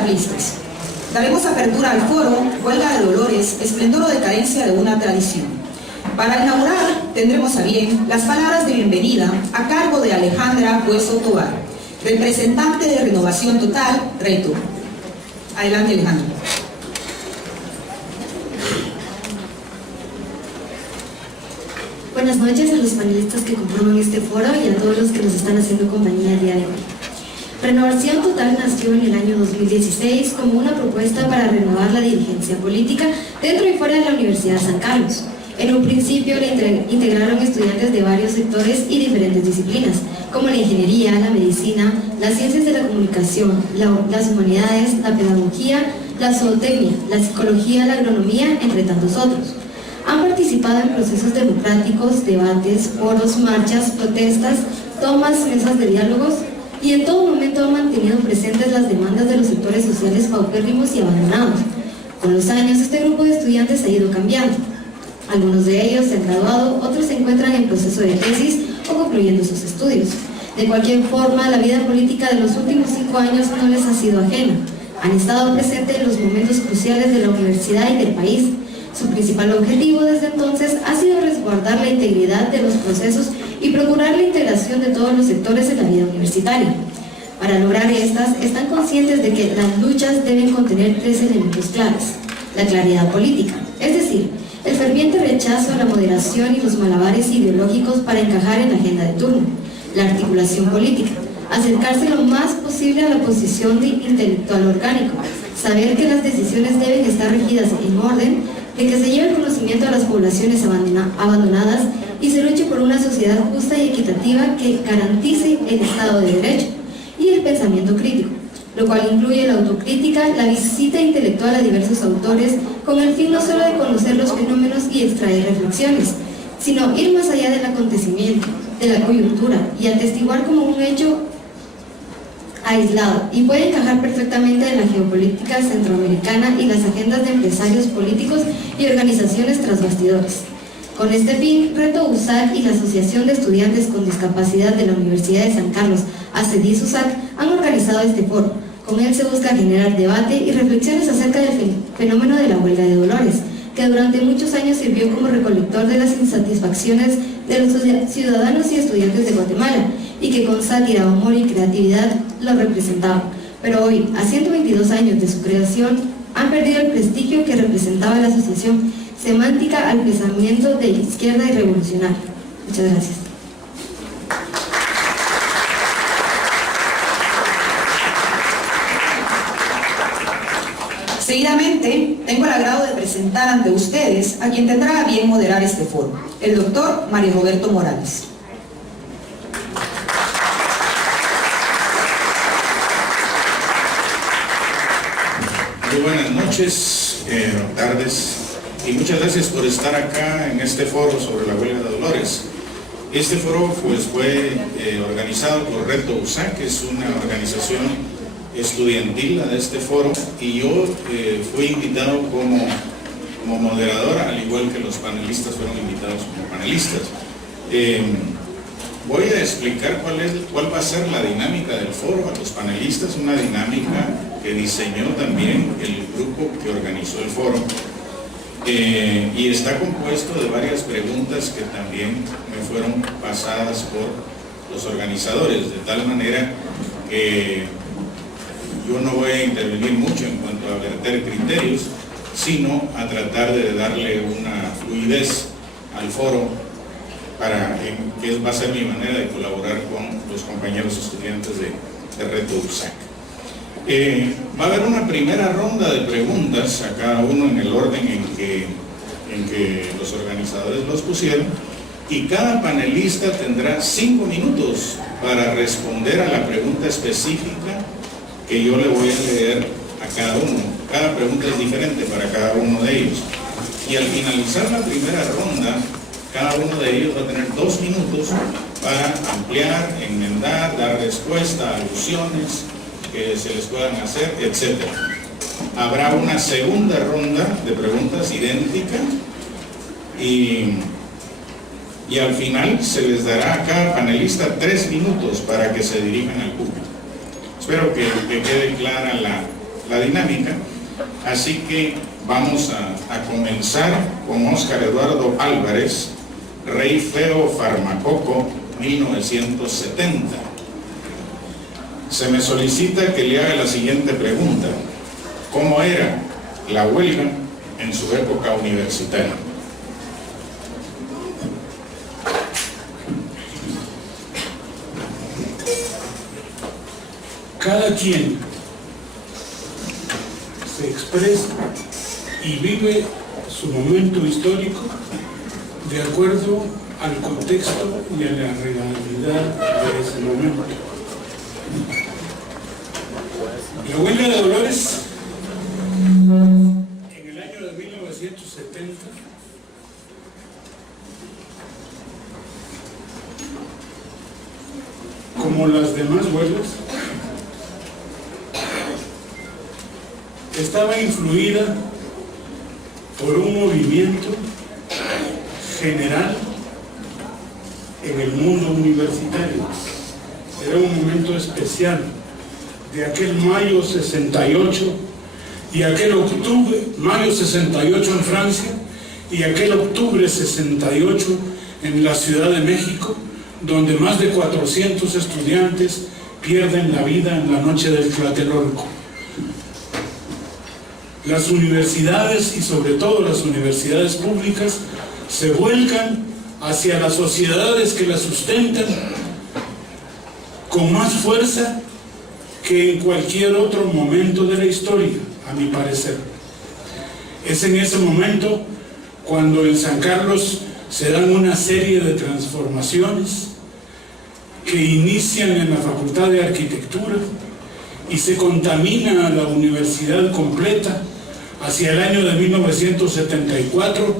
carlistas. Daremos apertura al foro Huelga de Dolores, esplendor o decadencia de una tradición. Para inaugurar tendremos a bien las palabras de bienvenida a cargo de Alejandra Bueso Tobar, representante de Renovación Total, Reto. Adelante, Alejandra. Buenas noches a los panelistas que conforman este foro y a todos los que nos están haciendo compañía el día de hoy. Renovación Total nació en el año 2016 como una propuesta para renovar la dirigencia política dentro y fuera de la Universidad de San Carlos. En un principio le integraron estudiantes de varios sectores y diferentes disciplinas, como la ingeniería, la medicina, las ciencias de la comunicación, las humanidades, la pedagogía, la zootecnia, la psicología, la agronomía, entre tantos otros. Han participado en procesos democráticos, debates, foros, marchas, protestas, tomas, mesas de diálogos y en todo momento han mantenido presentes las demandas de los sectores sociales paupérrimos y abandonados. Con los años, este grupo de estudiantes ha ido cambiando. Algunos de ellos se han graduado, otros se encuentran en proceso de tesis o concluyendo sus estudios. De cualquier forma, la vida política de los últimos 5 años no les ha sido ajena. Han estado presentes en los momentos cruciales de la universidad y del país. Su principal objetivo desde entonces ha sido resguardar la integridad de los procesos y procurar la integración de todos los sectores en la vida universitaria. Para lograr estas, están conscientes de que las luchas deben contener 3 elementos claves: la claridad política, es decir, el ferviente rechazo a la moderación y los malabares ideológicos para encajar en la agenda de turno; la articulación política, acercarse lo más posible a la posición de intelectual orgánico, saber que las decisiones deben estar regidas en orden, de que se lleve el conocimiento a las poblaciones abandonadas y se luche por una sociedad justa y equitativa que garantice el Estado de Derecho; y el pensamiento crítico, lo cual incluye la autocrítica, la visita intelectual a diversos autores, con el fin no solo de conocer los fenómenos y extraer reflexiones, sino ir más allá del acontecimiento, de la coyuntura, y atestiguar como un hecho aislado, y puede encajar perfectamente en la geopolítica centroamericana y las agendas de empresarios políticos y organizaciones tras bastidores. Con este fin, Reto USAC y la Asociación de Estudiantes con Discapacidad de la Universidad de San Carlos, ACEDIS-USAC, han organizado este foro. Con él se busca generar debate y reflexiones acerca del fenómeno de la huelga de Dolores, que durante muchos años sirvió como recolector de las insatisfacciones de los ciudadanos y estudiantes de Guatemala, y que con sátira, humor y creatividad lo representaba. Pero hoy, a 122 años de su creación, han perdido el prestigio que representaba la asociación semántica al pensamiento de izquierda y revolucionario. Muchas gracias. Seguidamente, tengo el agrado de presentar ante ustedes a quien tendrá a bien moderar este foro, el doctor Mario Roberto Morales. Muy buenas noches, tardes, y muchas gracias por estar acá en este foro sobre la huelga de Dolores. Este foro pues, fue organizado por Reto USAC, que es una organización estudiantil de este foro, y yo fui invitado como moderador, al igual que los panelistas fueron invitados como panelistas. Voy a explicar cuál va a ser la dinámica del foro a los panelistas, una dinámica que diseñó también el grupo que organizó el foro, y está compuesto de varias preguntas que también me fueron pasadas por los organizadores, de tal manera que yo no voy a intervenir mucho en cuanto a verter criterios, sino a tratar de darle una fluidez al foro, que va a ser mi manera de colaborar con los compañeros estudiantes de Reto USAC. Va a haber una primera ronda de preguntas a cada uno en el orden en que los organizadores los pusieron, y cada panelista tendrá 5 minutos para responder a la pregunta específica que yo le voy a leer a cada uno. Cada pregunta es diferente para cada uno de ellos, y al finalizar la primera ronda, cada uno de ellos va a tener 2 minutos para ampliar, enmendar, dar respuesta a alusiones que se les puedan hacer, etc. Habrá una segunda ronda de preguntas idéntica, y al final se les dará a cada panelista 3 minutos para que se dirijan al público. Espero que quede clara la dinámica. Así que vamos a comenzar con Óscar Eduardo Álvarez, Rey Feo Farmacoco, 1970. Se me solicita que le haga la siguiente pregunta: ¿cómo era la huelga en su época universitaria? Cada quien se expresa y vive su momento histórico de acuerdo al contexto y a la realidad de ese momento. La huelga de Dolores en el año de 1970 como las demás huelgas estaba influida por un movimiento general en el mundo universitario. Era un momento especial de aquel mayo 68 y aquel octubre, mayo 68 en Francia y aquel octubre 68 en la Ciudad de México, donde más de 400 estudiantes pierden la vida en la noche del Tlatelolco. Las universidades, y sobre todo las universidades públicas, se vuelcan hacia las sociedades que las sustentan con más fuerza que en cualquier otro momento de la historia, a mi parecer. Es en ese momento cuando en San Carlos se dan una serie de transformaciones que inician en la Facultad de Arquitectura y se contamina a la universidad completa. Hacia el año de 1974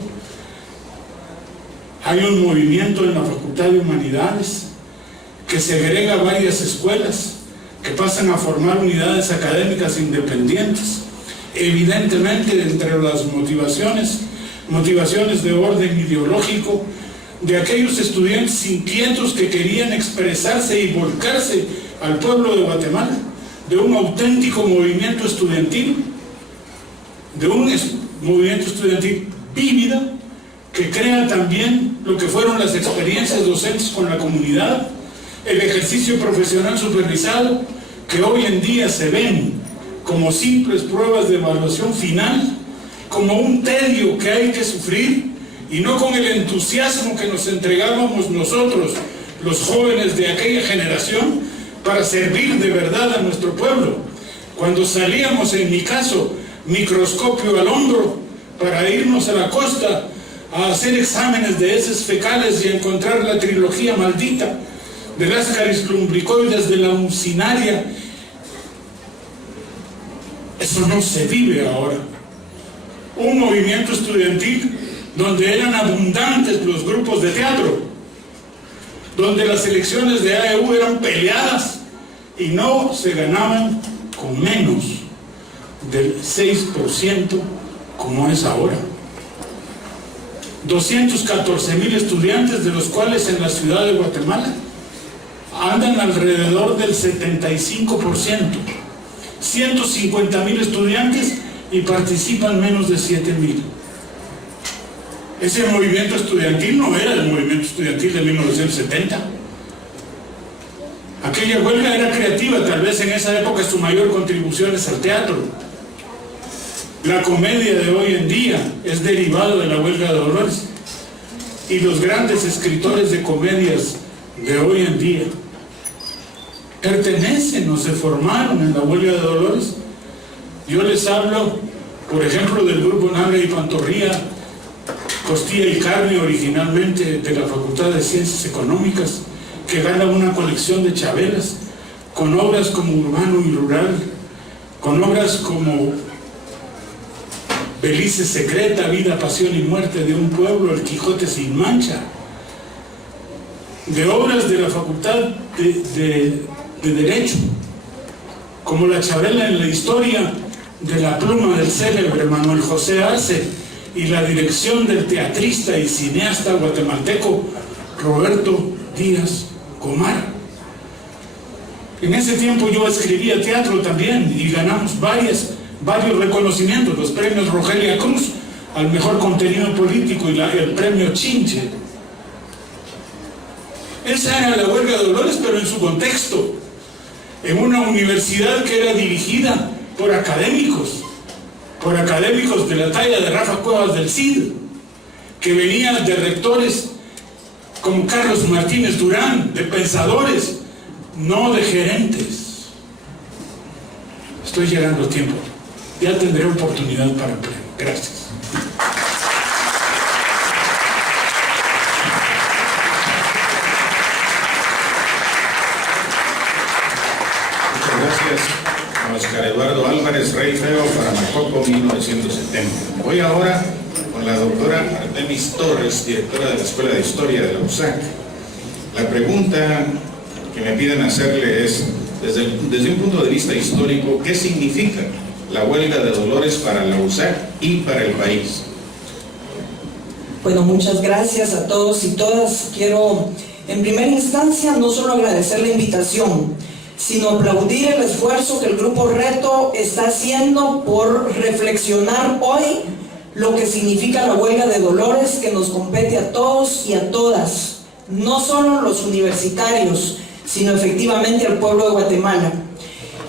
hay un movimiento en la Facultad de Humanidades que segrega varias escuelas, que pasan a formar unidades académicas independientes. Evidentemente, entre las motivaciones de orden ideológico de aquellos estudiantes inquietos que querían expresarse y volcarse al pueblo de Guatemala, de un auténtico movimiento estudiantil, vívido, que crea también lo que fueron las experiencias docentes con la comunidad, el ejercicio profesional supervisado, que hoy en día se ven como simples pruebas de evaluación final, como un tedio que hay que sufrir, y no con el entusiasmo que nos entregábamos nosotros, los jóvenes de aquella generación, para servir de verdad a nuestro pueblo. Cuando salíamos, en mi caso, microscopio al hombro, para irnos a la costa a hacer exámenes de heces fecales y a encontrar la trilogía maldita de las Ascaris lumbricoides, de la uncinaria. Eso no se vive ahora. Un movimiento estudiantil donde eran abundantes los grupos de teatro, donde las elecciones de AEU eran peleadas y no se ganaban con menos del 6% como es ahora. 214,000 estudiantes, de los cuales en la ciudad de Guatemala andan alrededor del 75%. 150,000 estudiantes y participan menos de 7,000. Ese movimiento estudiantil no era el movimiento estudiantil de 1970. Aquella huelga era creativa, tal vez en esa época su mayor contribución es al teatro. La comedia de hoy en día es derivado de la huelga de Dolores, y los grandes escritores de comedias de hoy en día pertenecen o se formaron en la huelga de Dolores. Yo les hablo, por ejemplo, del grupo Nalga y Pantorrilla, Costilla y Carne, originalmente de la Facultad de Ciencias Económicas, que gana una colección de chabelas, con obras como Urbano y Rural, con obras como Belice Secreta, Vida, Pasión y Muerte de un Pueblo, El Quijote sin Mancha, de obras de la Facultad de Derecho, como la chabela en la historia de la pluma del célebre Manuel José Arce y la dirección del teatrista y cineasta guatemalteco Roberto Díaz Comar. En ese tiempo yo escribía teatro también y ganamos varios reconocimientos, los premios Rogelia Cruz al mejor contenido político y el premio Chinche. Esa era la huelga de Dolores, pero en su contexto, en una universidad que era dirigida por académicos de la talla de Rafa Cuevas del CID, que venían de rectores como Carlos Martínez Durán, de pensadores, no de gerentes. Estoy llegando a tiempo, ya tendré oportunidad para hablar. Gracias. Gracias a Oscar Eduardo Álvarez, Rey Feo, Farmacopo, 1970. Voy ahora con la doctora Artemis Torres, directora de la Escuela de Historia de la USAC. La pregunta que me piden hacerle es, desde un punto de vista histórico, ¿qué significa la huelga de Dolores para la USAC y para el país? Bueno, muchas gracias a todos y todas. Quiero, en primera instancia, no solo agradecer la invitación, sino aplaudir el esfuerzo que el Grupo Reto está haciendo por reflexionar hoy lo que significa la huelga de Dolores, que nos compete a todos y a todas, no solo los universitarios, sino efectivamente al pueblo de Guatemala.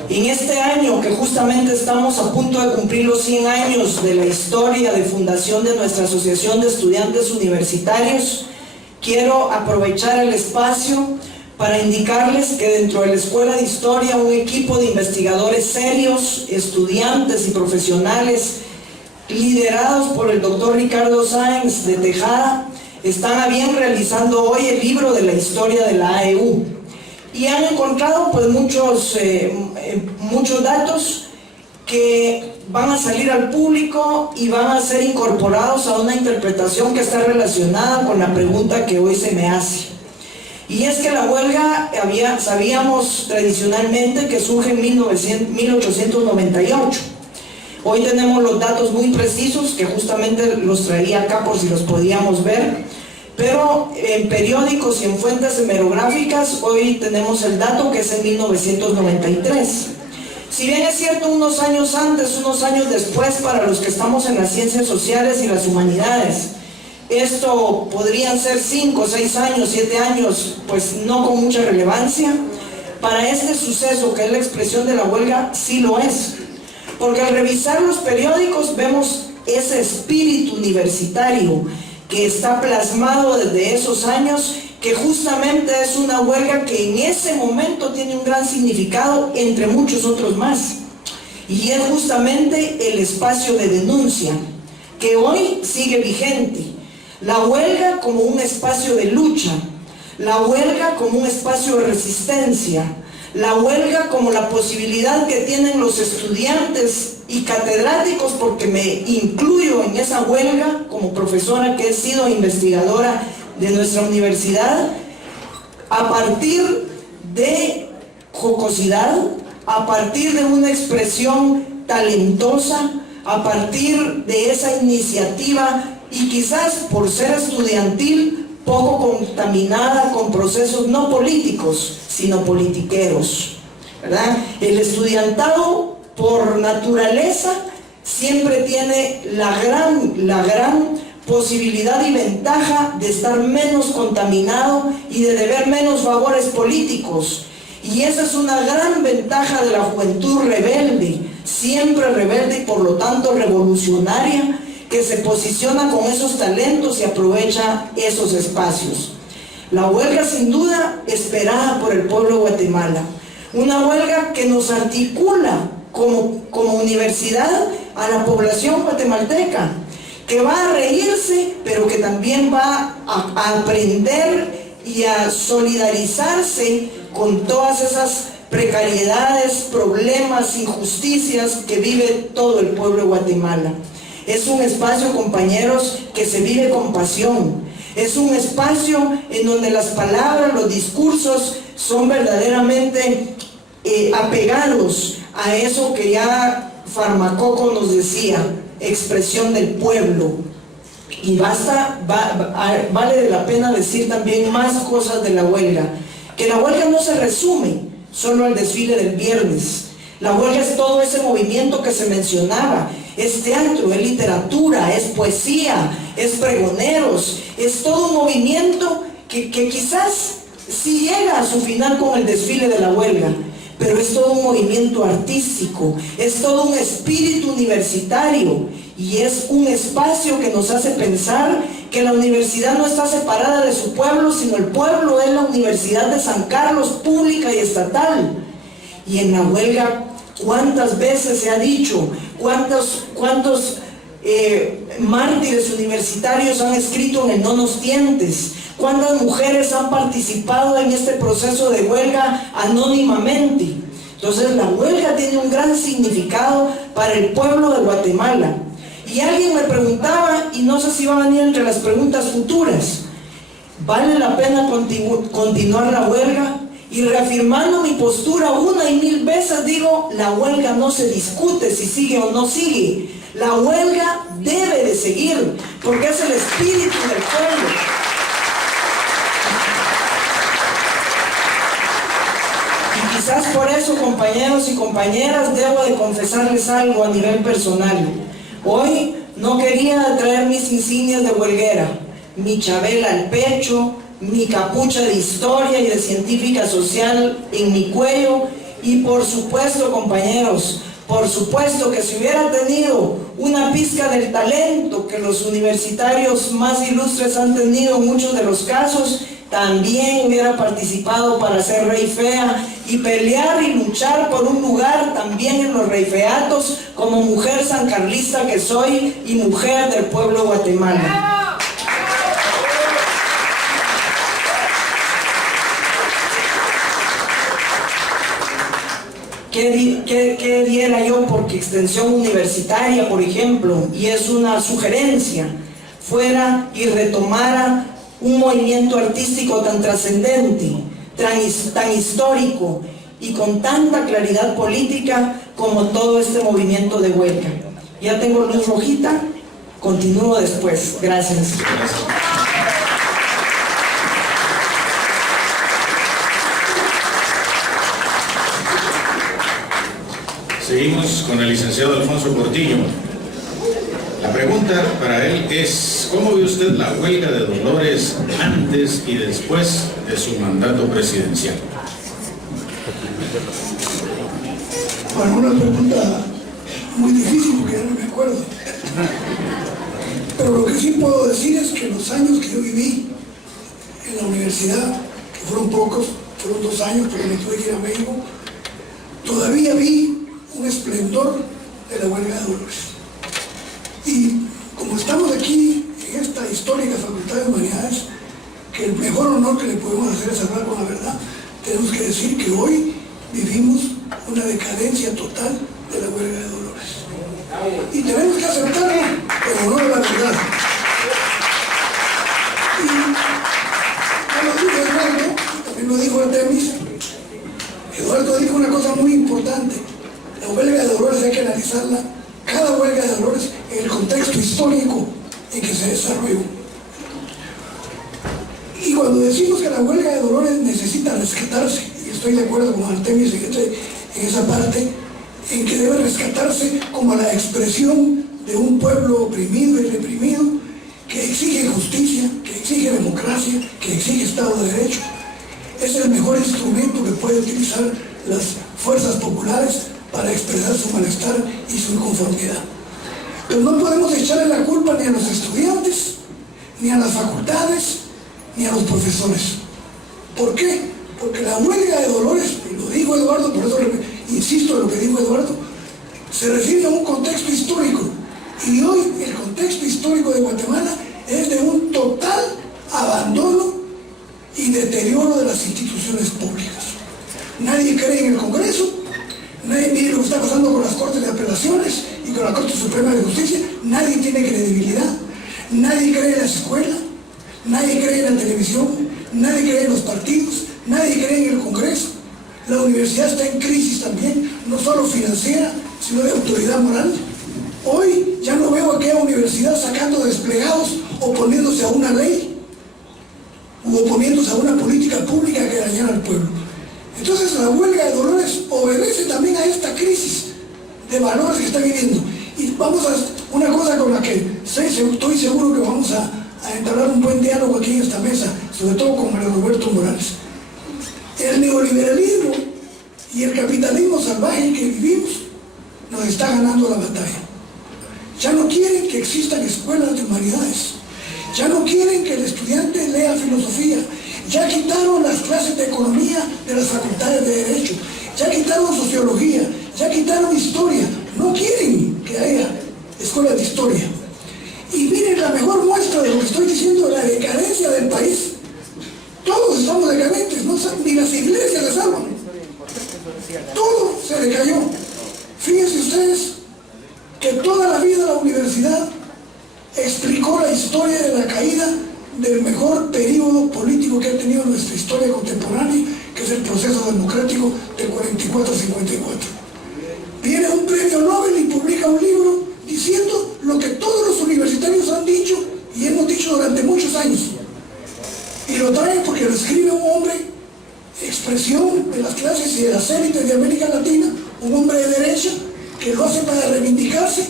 En este año que justamente estamos a punto de cumplir los 100 años de la historia de fundación de nuestra Asociación de Estudiantes Universitarios, quiero aprovechar el espacio para indicarles que dentro de la Escuela de Historia un equipo de investigadores serios, estudiantes y profesionales, liderados por el doctor Ricardo Sáenz de Tejada, están a bien realizando hoy el libro de la historia de la AEU. Y han encontrado pues muchos datos que van a salir al público y van a ser incorporados a una interpretación que está relacionada con la pregunta que hoy se me hace. Y es que la huelga sabíamos tradicionalmente que surge en 1898. Hoy tenemos los datos muy precisos, que justamente los traía acá por si los podíamos ver, pero en periódicos y en fuentes hemerográficas hoy tenemos el dato que es en 1993. Si bien es cierto, unos años antes, unos años después, para los que estamos en las ciencias sociales y las humanidades, esto podrían ser 5, 6 años, 7 años, pues no con mucha relevancia. Para este suceso, que es la expresión de la huelga, sí lo es. Porque al revisar los periódicos vemos ese espíritu universitario que está plasmado desde esos años, que justamente es una huelga que en ese momento tiene un gran significado entre muchos otros más. Y es justamente el espacio de denuncia, que hoy sigue vigente. La huelga como un espacio de lucha, la huelga como un espacio de resistencia, la huelga como la posibilidad que tienen los estudiantes y catedráticos, porque me incluyo en esa huelga como profesora que he sido investigadora de nuestra universidad, a partir de jocosidad, a partir de una expresión talentosa, a partir de esa iniciativa y quizás por ser estudiantil poco contaminada con procesos no políticos, sino politiqueros, ¿verdad? El estudiantado por naturaleza siempre tiene la gran posibilidad y ventaja de estar menos contaminado y de deber menos favores políticos. Y esa es una gran ventaja de la juventud rebelde, siempre rebelde y por lo tanto revolucionaria, que se posiciona con esos talentos y aprovecha esos espacios. La huelga sin duda esperada por el pueblo de Guatemala, una huelga que nos articula como universidad a la población guatemalteca, que va a reírse, pero que también va a aprender y a solidarizarse con todas esas precariedades, problemas, injusticias que vive todo el pueblo de Guatemala. Es un espacio, compañeros, que se vive con pasión. Es un espacio en donde las palabras, los discursos son verdaderamente apegados a eso que ya Farmacopo nos decía, expresión del pueblo. Y vale la pena decir también más cosas de la huelga. Que la huelga no se resume solo el desfile del viernes. La huelga es todo ese movimiento que se mencionaba. Es teatro, es literatura, es poesía, es pregoneros, es todo un movimiento que quizás sí llega a su final con el desfile de la huelga, pero es todo un movimiento artístico, es todo un espíritu universitario y es un espacio que nos hace pensar que la universidad no está separada de su pueblo, sino el pueblo es la Universidad de San Carlos, pública y estatal. Y en la huelga, ¿cuántas veces se ha dicho? ¿Cuántos mártires universitarios han escrito en el No nos tientes? ¿Cuántas mujeres han participado en este proceso de huelga anónimamente? Entonces la huelga tiene un gran significado para el pueblo de Guatemala. Y alguien me preguntaba, y no sé si va a venir entre las preguntas futuras, ¿vale la pena continuar la huelga? Y reafirmando mi postura una y mil veces digo, la huelga no se discute si sigue o no sigue. La huelga debe de seguir, porque es el espíritu del pueblo. Y quizás por eso, compañeros y compañeras, debo de confesarles algo a nivel personal. Hoy no quería traer mis insignias de huelguera, mi chabela al pecho, mi capucha de historia y de científica social en mi cuello, y por supuesto, compañeros, por supuesto que si hubiera tenido una pizca del talento que los universitarios más ilustres han tenido en muchos de los casos, también hubiera participado para ser rey fea y pelear y luchar por un lugar también en los reyfeatos como mujer sancarlista que soy y mujer del pueblo guatemalteco. ¿Qué diera yo porque extensión universitaria, por ejemplo, y es una sugerencia, fuera y retomara un movimiento artístico tan trascendente, tan histórico y con tanta claridad política como todo este movimiento de huelga? Ya tengo luz rojita, continúo después. Gracias. Seguimos con el licenciado Alfonso Portillo. La pregunta para él es, ¿cómo ve usted la huelga de Dolores antes y después de su mandato presidencial? Bueno, una pregunta muy difícil porque ya no me acuerdo. Pero lo que sí puedo decir es que los años que yo viví en la universidad, que fueron pocos, fueron 2 años porque me tuve que ir a México, todavía vi un esplendor de la huelga de Dolores. Y como estamos aquí en esta histórica Facultad de Humanidades, que el mejor honor que le podemos hacer es hablar con la verdad, tenemos que decir que hoy vivimos una decadencia total de la huelga de Dolores. Y tenemos que aceptarlo, pero no de la verdad. Y como dijo Eduardo, también lo dijo Artemis, Eduardo dijo una cosa muy importante. La huelga de Dolores hay que analizarla, cada huelga de Dolores, en el contexto histórico en que se desarrolló. Y cuando decimos que la huelga de Dolores necesita rescatarse, y estoy de acuerdo con Artemis en esa parte, en que debe rescatarse como la expresión de un pueblo oprimido y reprimido, que exige justicia, que exige democracia, que exige Estado de Derecho. Es el mejor instrumento que puede utilizar las fuerzas populares para expresar su malestar y su inconformidad. Pero no podemos echarle la culpa ni a los estudiantes, ni a las facultades, ni a los profesores. ¿Por qué? Porque la huelga de Dolores, y lo dijo Eduardo, por eso insisto en lo que dijo Eduardo, se refiere a un contexto histórico. Y hoy el contexto histórico de Guatemala es de un total abandono y deterioro de las instituciones públicas. Nadie cree en el Congreso, nadie mide lo que está pasando con las Cortes de Apelaciones y con la Corte Suprema de Justicia, nadie tiene credibilidad, nadie cree en las escuelas, nadie cree en la televisión, nadie cree en los partidos, nadie cree en el Congreso. La universidad está en crisis también, no solo financiera, sino de autoridad moral. Hoy ya no veo a aquella universidad sacando desplegados oponiéndose a una ley u oponiéndose a una política pública que dañara al pueblo. Entonces la huelga de Dolores obedece también a esta crisis de valores que está viviendo. Y vamos a una cosa con la que estoy seguro que vamos a entablar un buen diálogo aquí en esta mesa, sobre todo con Mario Roberto Morales. El neoliberalismo y el capitalismo salvaje que vivimos nos está ganando la batalla. Ya no quieren que existan escuelas de humanidades, ya no quieren que el estudiante lea filosofía, ya quitaron las clases de economía de las facultades de derecho, ya quitaron sociología, ya quitaron historia, no quieren que haya escuelas de historia. Y miren la mejor muestra de lo que estoy diciendo, la decadencia del país. Todos estamos decadentes, no, ni las iglesias las salvan. Todo se decayó. Fíjense ustedes que toda la vida la universidad explicó la historia de la caída del mejor periodo político que ha tenido nuestra historia contemporánea, que es el proceso democrático del 44 al 54. Viene un premio Nobel y publica un libro diciendo lo que todos los universitarios han dicho y hemos dicho durante muchos años. Y lo traen porque lo escribe un hombre, expresión de las clases y de las élites de América Latina, un hombre de derecha, que lo hace para reivindicarse,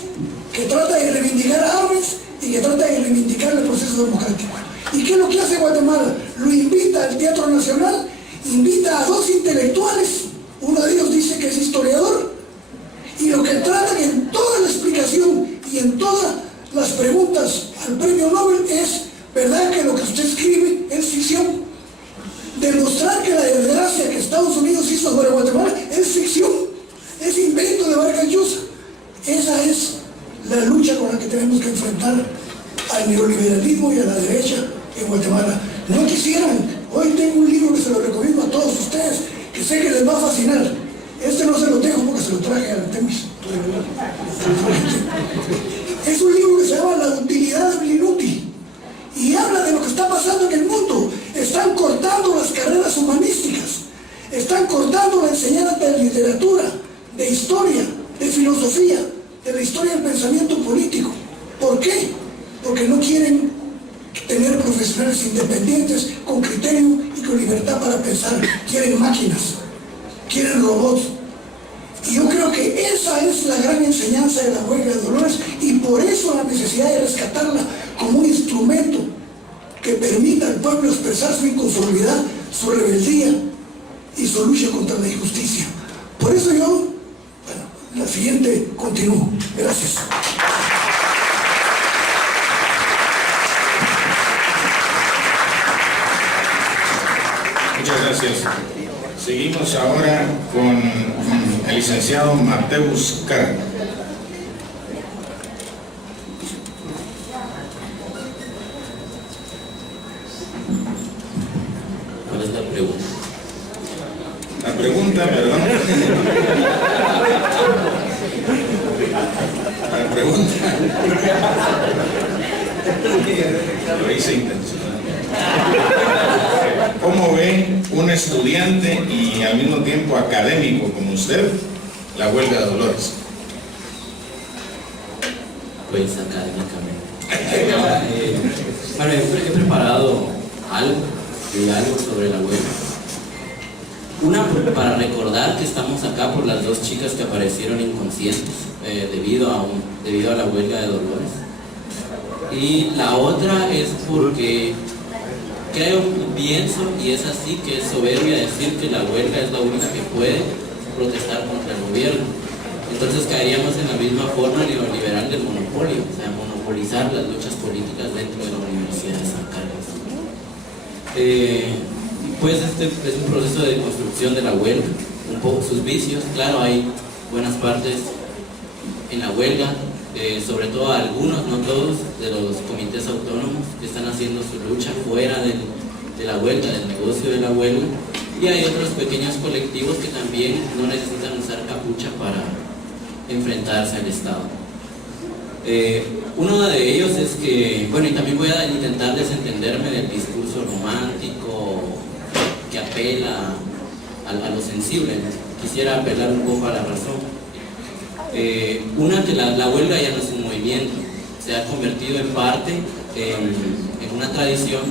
que trata de reivindicar a Arbenz y que trata de reivindicar el proceso democrático. ¿Y qué es lo que hace Guatemala? Lo invita al Teatro Nacional, invita a dos intelectuales, uno de ellos dice que es historiador, y lo que trata que en toda la explicación y en todas las preguntas al premio Nobel es, ¿verdad que lo que usted escribe es ficción? Demostrar que la desgracia que Estados Unidos hizo sobre Guatemala es ficción, es invento de Vargas Llosa. Esa es la lucha con la que tenemos que enfrentar al neoliberalismo y a la derecha en Guatemala. No quisieran, hoy tengo un libro que se lo recomiendo a todos ustedes, que sé que les va a fascinar. Este no se lo dejo porque se lo traje a Artemis. Es un libro que se llama La utilidad del inútil y habla de lo que está pasando en el mundo. Están cortando las carreras humanísticas, están cortando la enseñanza de literatura, de historia, de filosofía, de la historia del pensamiento político. ¿Por qué? Porque no quieren tener profesionales independientes con criterio y con libertad para pensar. Quieren máquinas, quieren robots. Y yo creo que esa es la gran enseñanza de la huelga de Dolores, y por eso la necesidad de rescatarla como un instrumento que permita al pueblo expresar su inconformidad, su rebeldía y su lucha contra la injusticia. Por eso yo, bueno, la siguiente continúo. Gracias. Muchas gracias. Seguimos ahora con el licenciado Mateus Carr. ¿Cuál es la pregunta? La pregunta, perdón. La pregunta. Lo hice intencional. ¿Cómo ve un estudiante y al mismo tiempo académico como usted la huelga de Dolores? Pues académicamente. Bueno, yo he preparado algo sobre la huelga. Una, para recordar que estamos acá por las dos chicas que aparecieron inconscientes debido a la huelga de Dolores. Y la otra es porque pienso, y es así, que es soberbia decir que la huelga es la única que puede protestar contra el gobierno. Entonces caeríamos en la misma forma neoliberal del monopolio, o sea, monopolizar las luchas políticas dentro de la Universidad de San Carlos. Pues este es un proceso de construcción de la huelga, un poco sus vicios. Claro, hay buenas partes en la huelga, sobre todo algunos, no todos, de los comités autónomos que están haciendo su lucha fuera de la huelga, del negocio de la huelga, y hay otros pequeños colectivos que también no necesitan usar capucha para enfrentarse al Estado. Uno de ellos es que, bueno, y también voy a intentar desentenderme del discurso romántico que apela a lo sensible. Quisiera apelar un poco a la razón. Una, que la huelga ya no es un movimiento, se ha convertido en parte en una tradición,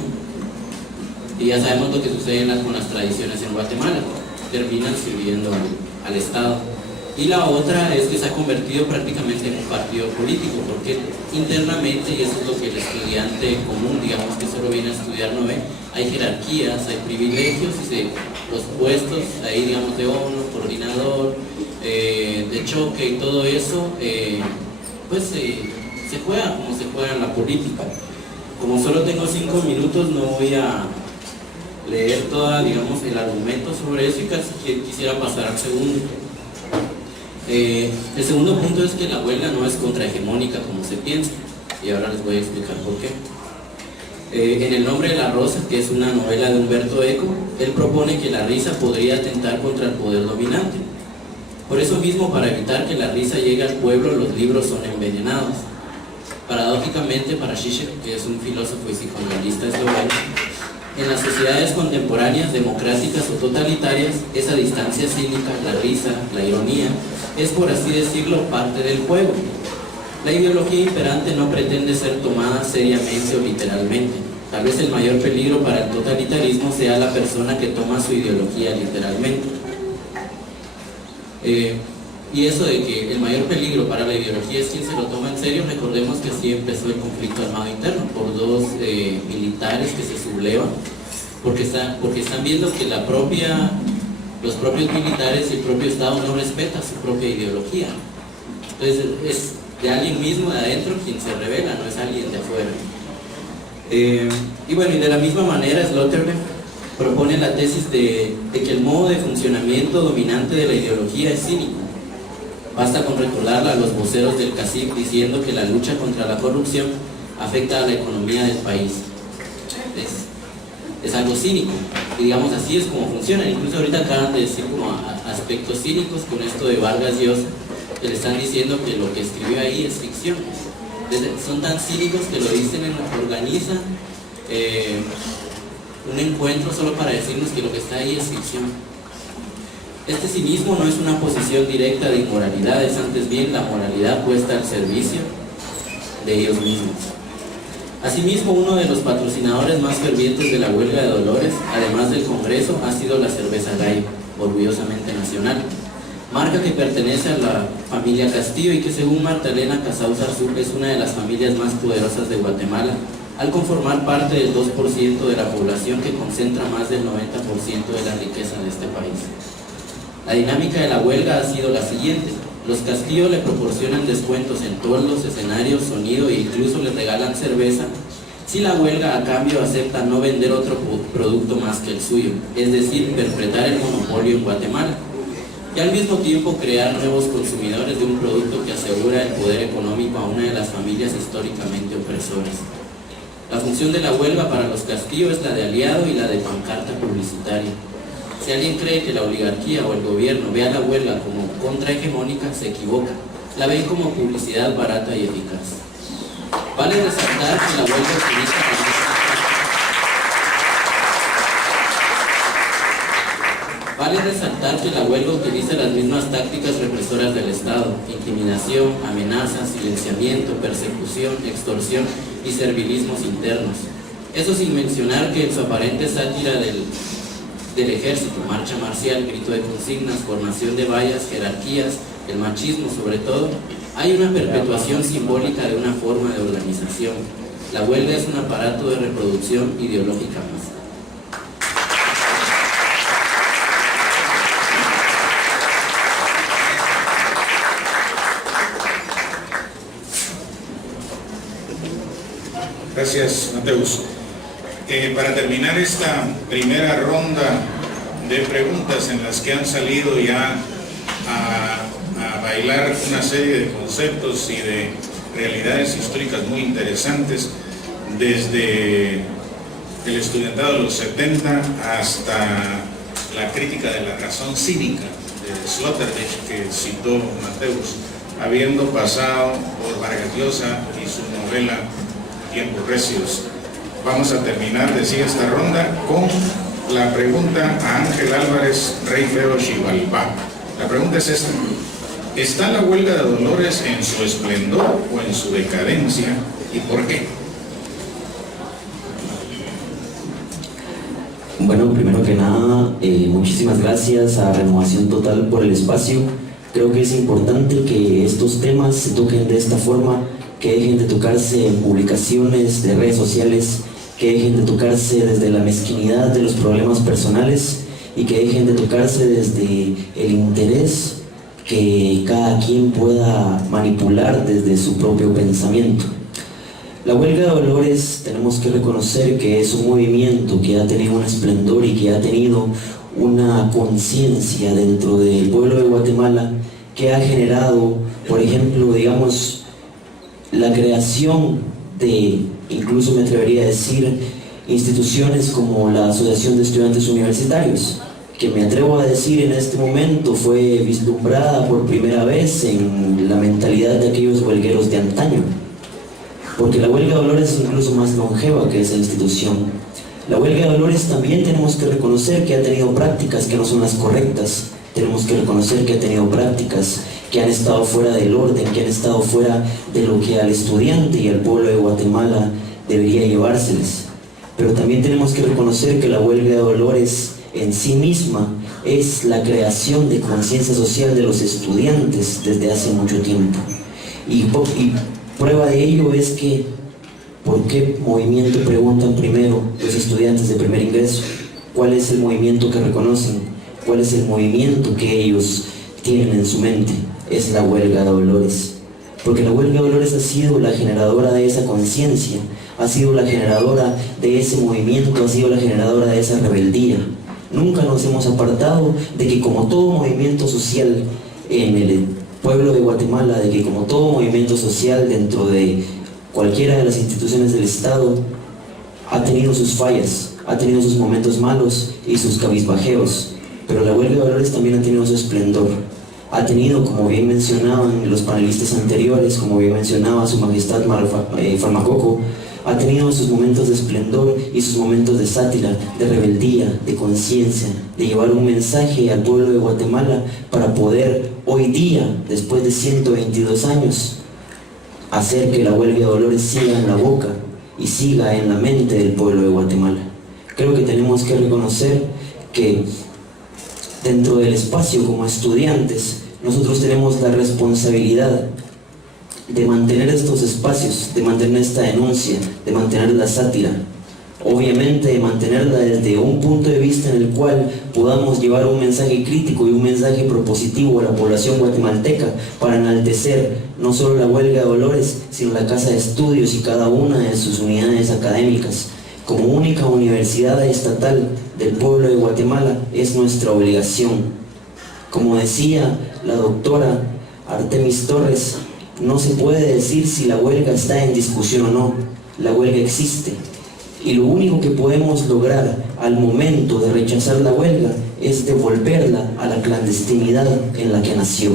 y ya sabemos lo que sucede con las tradiciones en Guatemala. terminan sirviendo al Estado. Y la otra es que se ha convertido prácticamente en un partido político, porque internamente, y eso es lo que el estudiante común, digamos, que solo viene a estudiar, no ve, hay jerarquías, hay privilegios, y los puestos ahí, digamos, de ONU, coordinador, de choque y todo eso, pues se juega como se juega en la política. Como solo tengo 5 minutos, no voy a leer toda, digamos, el argumento sobre eso, y casi quisiera pasar al segundo. El segundo punto es que la huelga no es contrahegemónica como se piensa, y ahora les voy a explicar por qué. En El nombre de la rosa, que es una novela de Humberto Eco, él propone que la risa podría atentar contra el poder dominante. Por eso mismo, para evitar que la risa llegue al pueblo, los libros son envenenados. Paradójicamente, para Zizek, que es un filósofo y psicoanalista esloveno, en las sociedades contemporáneas, democráticas o totalitarias, esa distancia cínica, la risa, la ironía, es, por así decirlo, parte del juego. La ideología imperante no pretende ser tomada seriamente o literalmente. Tal vez el mayor peligro para el totalitarismo sea la persona que toma su ideología literalmente. Y eso de que el mayor peligro para la ideología es quien se lo toma en serio, recordemos que así empezó el conflicto armado interno, por dos militares que se sublevan, porque están viendo que los propios militares y el propio Estado no respeta su propia ideología. Entonces es de alguien mismo de adentro quien se revela, no es alguien de afuera. Y bueno, y de la misma manera Sloterdijk propone la tesis de que el modo de funcionamiento dominante de la ideología es cínico. Basta con recordarla a los voceros del CACIF diciendo que la lucha contra la corrupción afecta a la economía del país. Es algo cínico, y digamos así es como funciona. Incluso ahorita acaban de decir como aspectos cínicos con esto de Vargas Llosa, que le están diciendo que lo que escribió ahí es ficción. Son tan cínicos que lo dicen, organizan un encuentro solo para decirnos que lo que está ahí es ficción. Este cinismo no es una posición directa de inmoralidad, es antes bien la moralidad puesta al servicio de ellos mismos. Asimismo, uno de los patrocinadores más fervientes de la huelga de Dolores, además del Congreso, ha sido la cerveza Gallo, orgullosamente nacional, marca que pertenece a la familia Castillo y que, según Marta Elena Casauza Arzú, es una de las familias más poderosas de Guatemala, al conformar parte del 2% de la población que concentra más del 90% de la riqueza de este país. La dinámica de la huelga ha sido la siguiente: los Castillo le proporcionan descuentos en toldos, escenarios, sonido e incluso le regalan cerveza si la huelga a cambio acepta no vender otro producto más que el suyo, es decir, perpetrar el monopolio en Guatemala, y al mismo tiempo crear nuevos consumidores de un producto que asegura el poder económico a una de las familias históricamente opresoras. La función de la huelga para los Castillo es la de aliado y la de pancarta publicitaria. Si alguien cree que la oligarquía o el gobierno ve a la huelga como contrahegemónica, se equivoca. La ven como publicidad barata y eficaz. Vale resaltar que la huelga utiliza las mismas tácticas represoras del Estado: intimidación, amenaza, silenciamiento, persecución, extorsión y servilismos internos. Eso sin mencionar que en su aparente sátira del ejército, marcha marcial, grito de consignas, formación de vallas, jerarquías, el machismo sobre todo, hay una perpetuación simbólica de una forma de organización. La huelga es un aparato de reproducción ideológica más. Gracias, Mateus. Para terminar esta primera ronda de preguntas en las que han salido ya a bailar una serie de conceptos y de realidades históricas muy interesantes, desde el estudiantado de los 70 hasta la crítica de la razón cínica de Sloterdijk, que citó Mateus, habiendo pasado por Vargas Llosa y su novela Tiempos Recios. Vamos a terminar, decía, esta ronda con la pregunta a Ángel Álvarez Rey Feo Xibalbá. La pregunta es esta: ¿está la huelga de Dolores en su esplendor o en su decadencia, y por qué? Bueno, primero que nada, muchísimas gracias a Renovación Total por el espacio. Creo que es importante que estos temas se toquen de esta forma, que dejen de tocarse en publicaciones de redes sociales, que dejen de tocarse desde la mezquinidad de los problemas personales y que dejen de tocarse desde el interés que cada quien pueda manipular desde su propio pensamiento. La huelga de Dolores tenemos que reconocer que es un movimiento que ha tenido un esplendor y que ha tenido una conciencia dentro del pueblo de Guatemala que ha generado, por ejemplo, digamos, la creación de, incluso me atrevería a decir, instituciones como la Asociación de Estudiantes Universitarios, que me atrevo a decir en este momento fue vislumbrada por primera vez en la mentalidad de aquellos huelgueros de antaño. Porque la huelga de Dolores es incluso más longeva que esa institución. La huelga de Dolores también tenemos que reconocer que ha tenido prácticas que no son las correctas. Tenemos que reconocer que ha tenido prácticas que han estado fuera del orden, que han estado fuera de lo que al estudiante y al pueblo de Guatemala debería llevárseles. Pero también tenemos que reconocer que la huelga de Dolores en sí misma es la creación de conciencia social de los estudiantes desde hace mucho tiempo. Y prueba de ello es que, ¿por qué movimiento preguntan primero los estudiantes de primer ingreso? ¿Cuál es el movimiento que reconocen? ¿Cuál es el movimiento que ellos tienen en su mente? Es la huelga de Dolores. Porque la huelga de Dolores ha sido la generadora de esa conciencia, ha sido la generadora de ese movimiento, ha sido la generadora de esa rebeldía. Nunca nos hemos apartado de que, como todo movimiento social en el pueblo de Guatemala, de que como todo movimiento social dentro de cualquiera de las instituciones del Estado, ha tenido sus fallas, ha tenido sus momentos malos y sus cabizbajeos, pero la huelga de Dolores también ha tenido su esplendor. Ha tenido, como bien mencionaban los panelistas anteriores, como bien mencionaba su majestad Farmacoco, ha tenido sus momentos de esplendor y sus momentos de sátira, de rebeldía, de conciencia, de llevar un mensaje al pueblo de Guatemala para poder hoy día, después de 122 años, hacer que la huelga de Dolores siga en la boca y siga en la mente del pueblo de Guatemala. Creo que tenemos que reconocer que dentro del espacio como estudiantes, nosotros tenemos la responsabilidad de mantener estos espacios, de mantener esta denuncia, de mantener la sátira, obviamente de mantenerla desde un punto de vista en el cual podamos llevar un mensaje crítico y un mensaje propositivo a la población guatemalteca para enaltecer no solo la huelga de Dolores, sino la Casa de Estudios y cada una de sus unidades académicas. Como única universidad estatal del pueblo de Guatemala, es nuestra obligación. Como decía la doctora Artemis Torres, no se puede decir si la huelga está en discusión o no. La huelga existe. Y lo único que podemos lograr al momento de rechazar la huelga es devolverla a la clandestinidad en la que nació.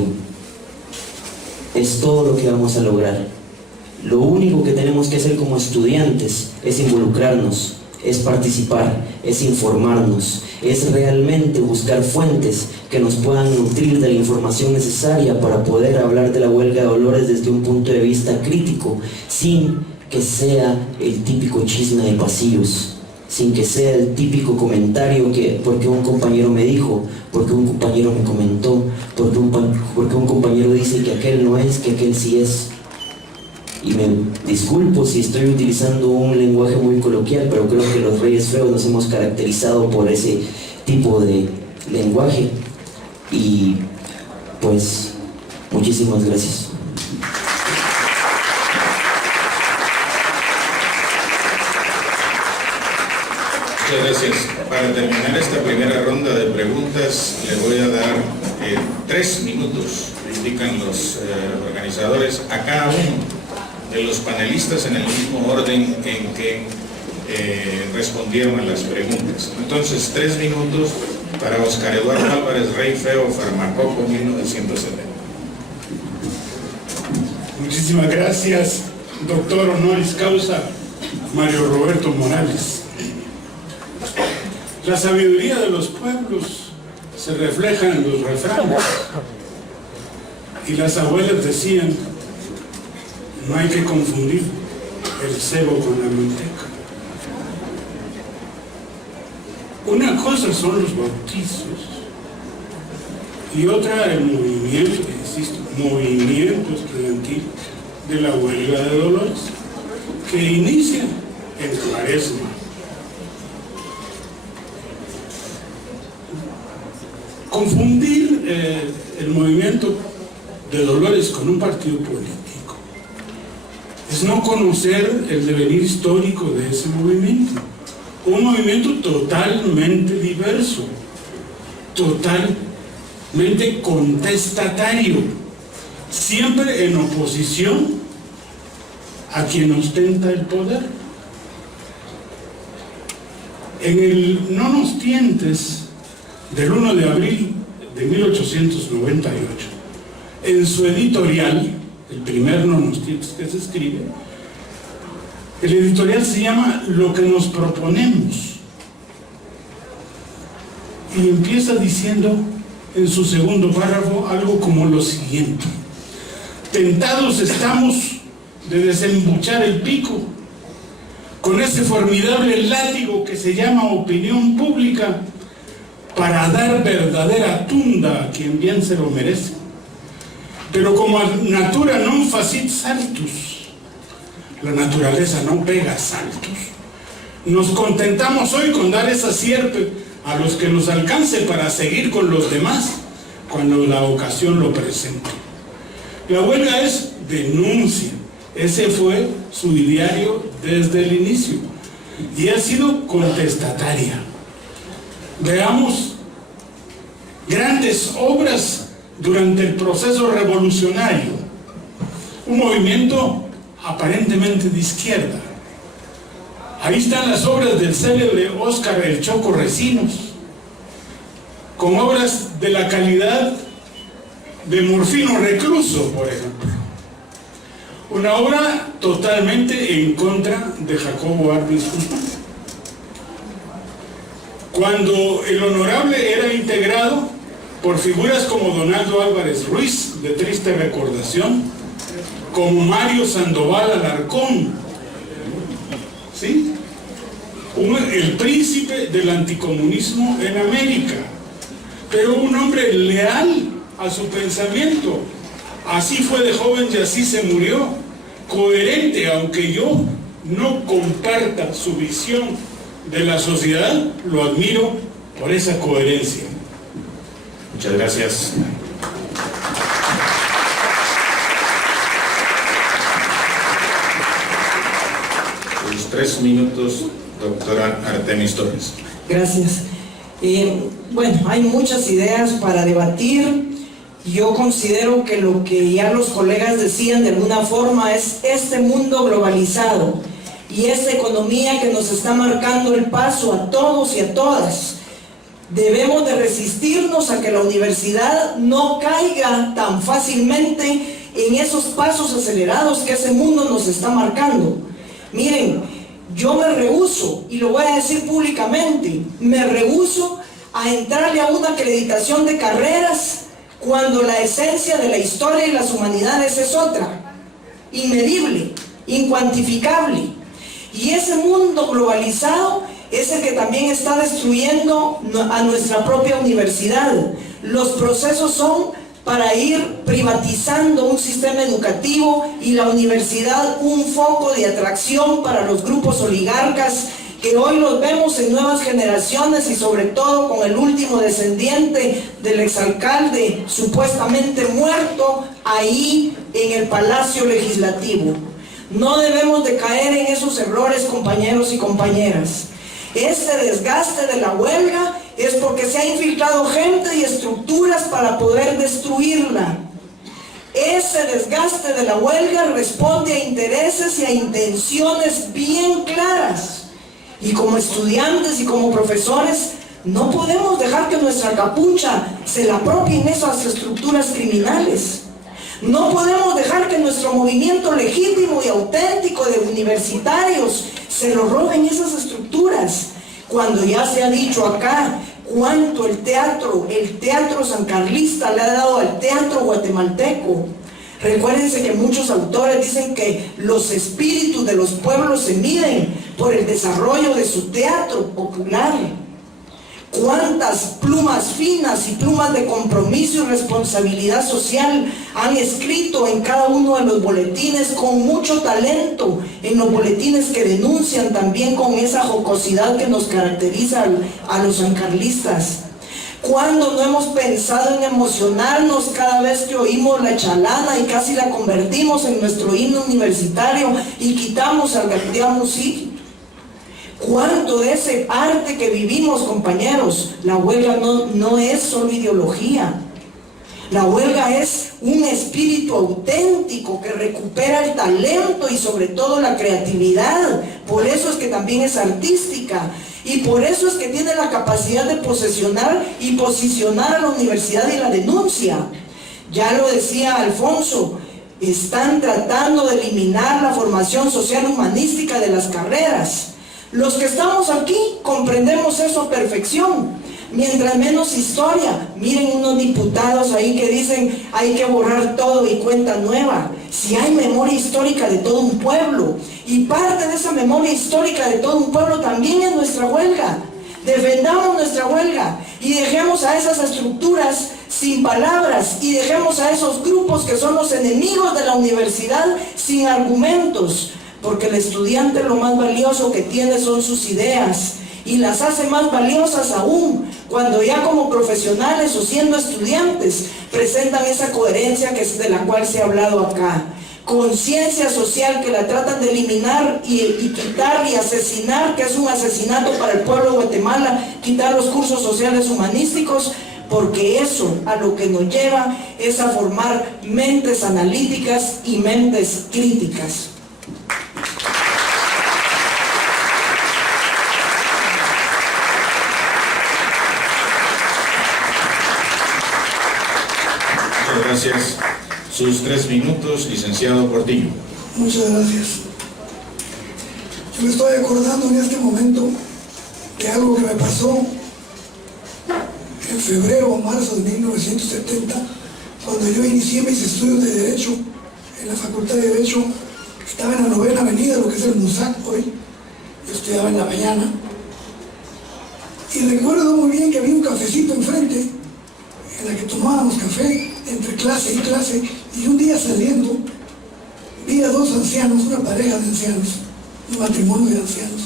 Es todo lo que vamos a lograr. Lo único que tenemos que hacer como estudiantes es involucrarnos, es participar, es informarnos, es realmente buscar fuentes que nos puedan nutrir de la información necesaria para poder hablar de la huelga de Dolores desde un punto de vista crítico, sin que sea el típico chisme de pasillos, sin que sea el típico comentario que porque un compañero me dijo, porque un compañero me comentó, porque un compañero dice que aquel no es, que aquel sí es. Y me disculpo si estoy utilizando un lenguaje muy coloquial, pero creo que los Reyes Feos nos hemos caracterizado por ese tipo de lenguaje. Y pues, muchísimas gracias. Muchas gracias. Para terminar esta primera ronda de preguntas, le voy a dar 3 minutos, indican los organizadores, a cada uno de los panelistas en el mismo orden en que respondieron a las preguntas. Entonces, 3 minutos para Oscar Eduardo Álvarez Rey Feo, Farmacoco, 1970. Muchísimas gracias, doctor honoris causa Mario Roberto Morales. La sabiduría de los pueblos se refleja en los refranes. Y las abuelas decían: no hay que confundir el cebo con la manteca. Una cosa son los bautizos y otra el movimiento, insisto, movimiento estudiantil de la huelga de Dolores, que inicia en Cuaresma. Confundir el movimiento de Dolores con un partido político es no conocer el devenir histórico de ese movimiento. Un movimiento totalmente diverso, totalmente contestatario, siempre en oposición a quien ostenta el poder. En el No nos tientes del 1 de abril de 1898, en su editorial, el primer No nos tientes que se escribe, el editorial se llama Lo que nos proponemos, y empieza diciendo en su segundo párrafo algo como lo siguiente: tentados estamos de desembuchar el pico con ese formidable látigo que se llama opinión pública, para dar verdadera tunda a quien bien se lo merece. Pero como natura non facit saltus, la naturaleza no pega saltos, nos contentamos hoy con dar esa sierpe a los que nos alcance para seguir con los demás cuando la ocasión lo presente. La huelga es denuncia, ese fue su ideario desde el inicio, y ha sido contestataria. Veamos grandes obras durante el proceso revolucionario, un movimiento aparentemente de izquierda. Ahí están las obras del célebre Óscar El Choco Recinos, con obras de la calidad de Morfino Recluso, por ejemplo. Una obra totalmente en contra de Jacobo Arbenz Guzmán. Cuando el honorable era integrado por figuras como Donaldo Álvarez Ruiz, de triste recordación, como Mario Sandoval Alarcón, ¿sí? El príncipe del anticomunismo en América, pero un hombre leal a su pensamiento. Así fue de joven y así se murió, coherente, aunque yo no comparta su visión de la sociedad, lo admiro por esa coherencia. Muchas gracias. Los 3 minutos, doctora Artemis Torres. Gracias. Bueno, hay muchas ideas para debatir. Yo considero que lo que ya los colegas decían de alguna forma es este mundo globalizado y esta economía que nos está marcando el paso a todos y a todas. Debemos de resistirnos a que la universidad no caiga tan fácilmente en esos pasos acelerados que ese mundo nos está marcando. Miren, yo me rehúso, y lo voy a decir públicamente, me rehúso a entrarle a una acreditación de carreras cuando la esencia de la historia y las humanidades es otra, inmedible, incuantificable. Y ese mundo globalizado es el que también está destruyendo a nuestra propia universidad. Los procesos son para ir privatizando un sistema educativo y la universidad un foco de atracción para los grupos oligarcas que hoy los vemos en nuevas generaciones y sobre todo con el último descendiente del exalcalde supuestamente muerto ahí en el Palacio Legislativo. No debemos de caer en esos errores, compañeros y compañeras. Este desgaste de la huelga es porque se ha infiltrado gente y estructuras para poder destruirla. Ese desgaste de la huelga responde a intereses y a intenciones bien claras. Y como estudiantes y como profesores, no podemos dejar que nuestra capucha se la apropien esas estructuras criminales. No podemos dejar que nuestro movimiento legítimo y auténtico de universitarios se lo roben esas estructuras. Cuando ya se ha dicho acá cuánto el teatro sancarlista le ha dado al teatro guatemalteco. Recuérdense que muchos autores dicen que los espíritus de los pueblos se miden por el desarrollo de su teatro popular. Cuántas plumas finas y plumas de compromiso y responsabilidad social han escrito en cada uno de los boletines con mucho talento, en los boletines que denuncian también con esa jocosidad que nos caracteriza a los sancarlistas. ¿Cuándo no hemos pensado en emocionarnos cada vez que oímos la chalana y casi la convertimos en nuestro himno universitario y quitamos al García Musil? ¿Cuánto de ese arte que vivimos, compañeros? La huelga no es solo ideología. La huelga es un espíritu auténtico que recupera el talento y sobre todo la creatividad. Por eso es que también es artística. Y por eso es que tiene la capacidad de posesionar y posicionar a la universidad y la denuncia. Ya lo decía Alfonso, están tratando de eliminar la formación social humanística de las carreras. Los que estamos aquí comprendemos eso a perfección. Mientras menos historia, miren unos diputados ahí que dicen hay que borrar todo y cuenta nueva. Si hay memoria histórica de todo un pueblo, y parte de esa memoria histórica de todo un pueblo también es nuestra huelga. Defendamos nuestra huelga y dejemos a esas estructuras sin palabras y dejemos a esos grupos que son los enemigos de la universidad sin argumentos, porque el estudiante lo más valioso que tiene son sus ideas, y las hace más valiosas aún cuando ya como profesionales o siendo estudiantes presentan esa coherencia de la cual se ha hablado acá. Conciencia social que la tratan de eliminar y quitar y asesinar, que es un asesinato para el pueblo de Guatemala, quitar los cursos sociales humanísticos, porque eso a lo que nos lleva es a formar mentes analíticas y mentes críticas. Gracias. Sus 3 minutos, licenciado Portillo. Muchas gracias. Yo me estoy acordando en este momento de algo que me pasó en febrero o marzo de 1970, cuando yo inicié mis estudios de Derecho en la Facultad de Derecho. Estaba en la 9ª Avenida, lo que es el MUSAC hoy. Yo estudiaba en la mañana. Y recuerdo muy bien que había un cafecito enfrente, en la que tomábamos café entre clase y clase, y un día saliendo vi a 2 ancianos, una pareja de ancianos, un matrimonio de ancianos.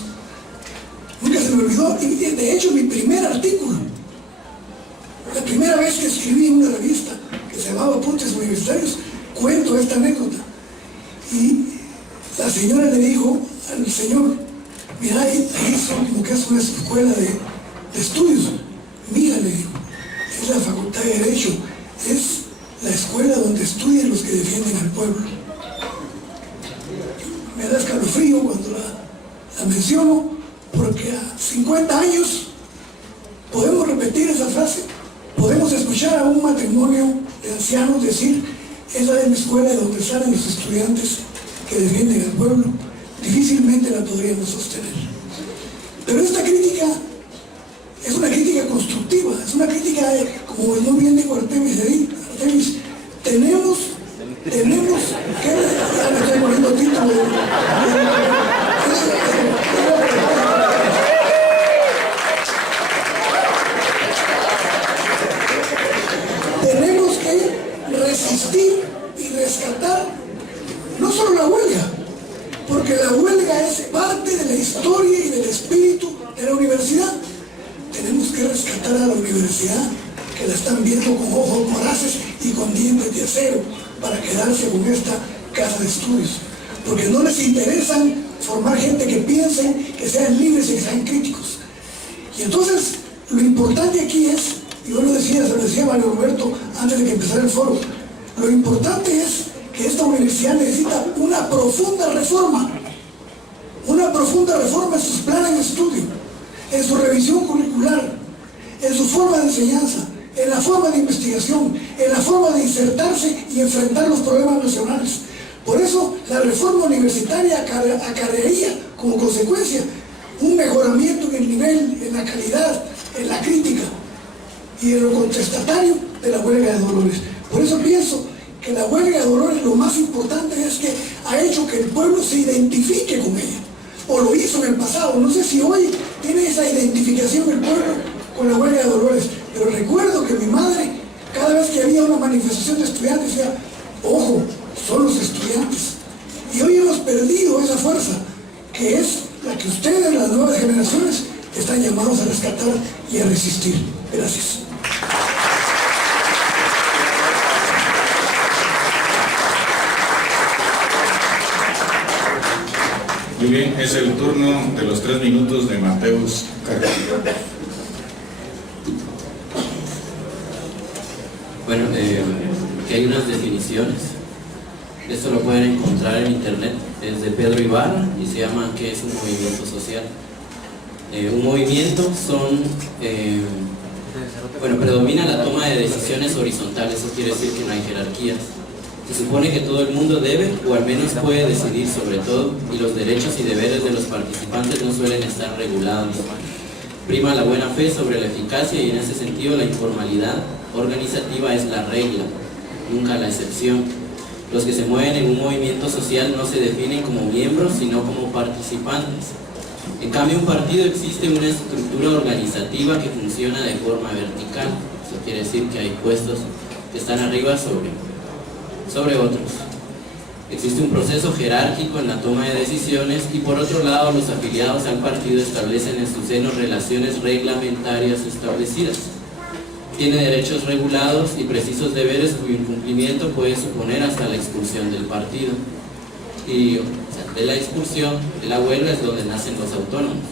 Nunca se me olvidó, y de hecho mi primer artículo, la primera vez que escribí en una revista que se llamaba Apuntes Universitarios, cuento esta anécdota. Y la señora le dijo al señor: mira, ahí son como que es una escuela de estudios. Mira, le dijo, es la Facultad de Derecho, es la escuela donde estudian los que defienden al pueblo. Me da escalofrío cuando la menciono, porque a 50 años podemos repetir esa frase, podemos escuchar a un matrimonio de ancianos decir: esa es la escuela de donde salen los estudiantes que defienden al pueblo. Difícilmente la podríamos sostener. Pero esta crítica es una crítica constructiva, es una crítica, como muy bien dijo Artemis, tenemos que, ya me estoy poniendo título, tenemos que resistir y rescatar no solo la huelga, porque la huelga es parte de la historia y del espíritu de la universidad. Tenemos que rescatar a la universidad, que la están viendo con ojos voraces y con dientes de acero para quedarse con esta casa de estudios, porque no les interesa formar gente que piensen, que sean libres y que sean críticos. Y entonces lo importante aquí es, y yo lo decía, se lo decía Mario Roberto antes de que empezara el foro, lo importante es que esta universidad necesita una profunda reforma en sus planes de estudio, en su revisión curricular, en su forma de enseñanza, en la forma de investigación, en la forma de insertarse y enfrentar los problemas nacionales. Por eso la reforma universitaria acarrearía como consecuencia un mejoramiento en el nivel, en la calidad, en la crítica y en lo contestatario de la huelga de Dolores. Por eso pienso que la huelga de Dolores, lo más importante es que ha hecho que el pueblo se identifique con ella, o lo hizo en el pasado. No sé si hoy tiene esa identificación el pueblo con la huelga de Dolores, pero recuerdo que mi madre, cada vez que había una manifestación de estudiantes, decía, ojo, son los estudiantes. Y hoy hemos perdido esa fuerza, que es la que ustedes, las nuevas generaciones, están llamados a rescatar y a resistir. Gracias. Muy bien, es el turno de los 3 minutos de Mateus Carrillo. Bueno, que hay unas definiciones. Esto lo pueden encontrar en internet. Es de Pedro Ibarra y se llama ¿qué es un movimiento social? Un movimiento son... predomina la toma de decisiones horizontales. Eso quiere decir que no hay jerarquías. Se supone que todo el mundo debe, o al menos puede decidir sobre todo, y los derechos y deberes de los participantes no suelen estar regulados. Prima la buena fe sobre la eficacia y en ese sentido la informalidad organizativa es la regla, nunca la excepción. Los que se mueven en un movimiento social no se definen como miembros, sino como participantes. En cambio, un partido existe una estructura organizativa que funciona de forma vertical. Eso quiere decir que hay puestos que están arriba sobre otros. Existe un proceso jerárquico en la toma de decisiones y por otro lado los afiliados al partido establecen en su seno relaciones reglamentarias establecidas. Tiene derechos regulados y precisos deberes cuyo incumplimiento puede suponer hasta la expulsión del partido. Y de la expulsión, de la huelga es donde nacen los autónomos.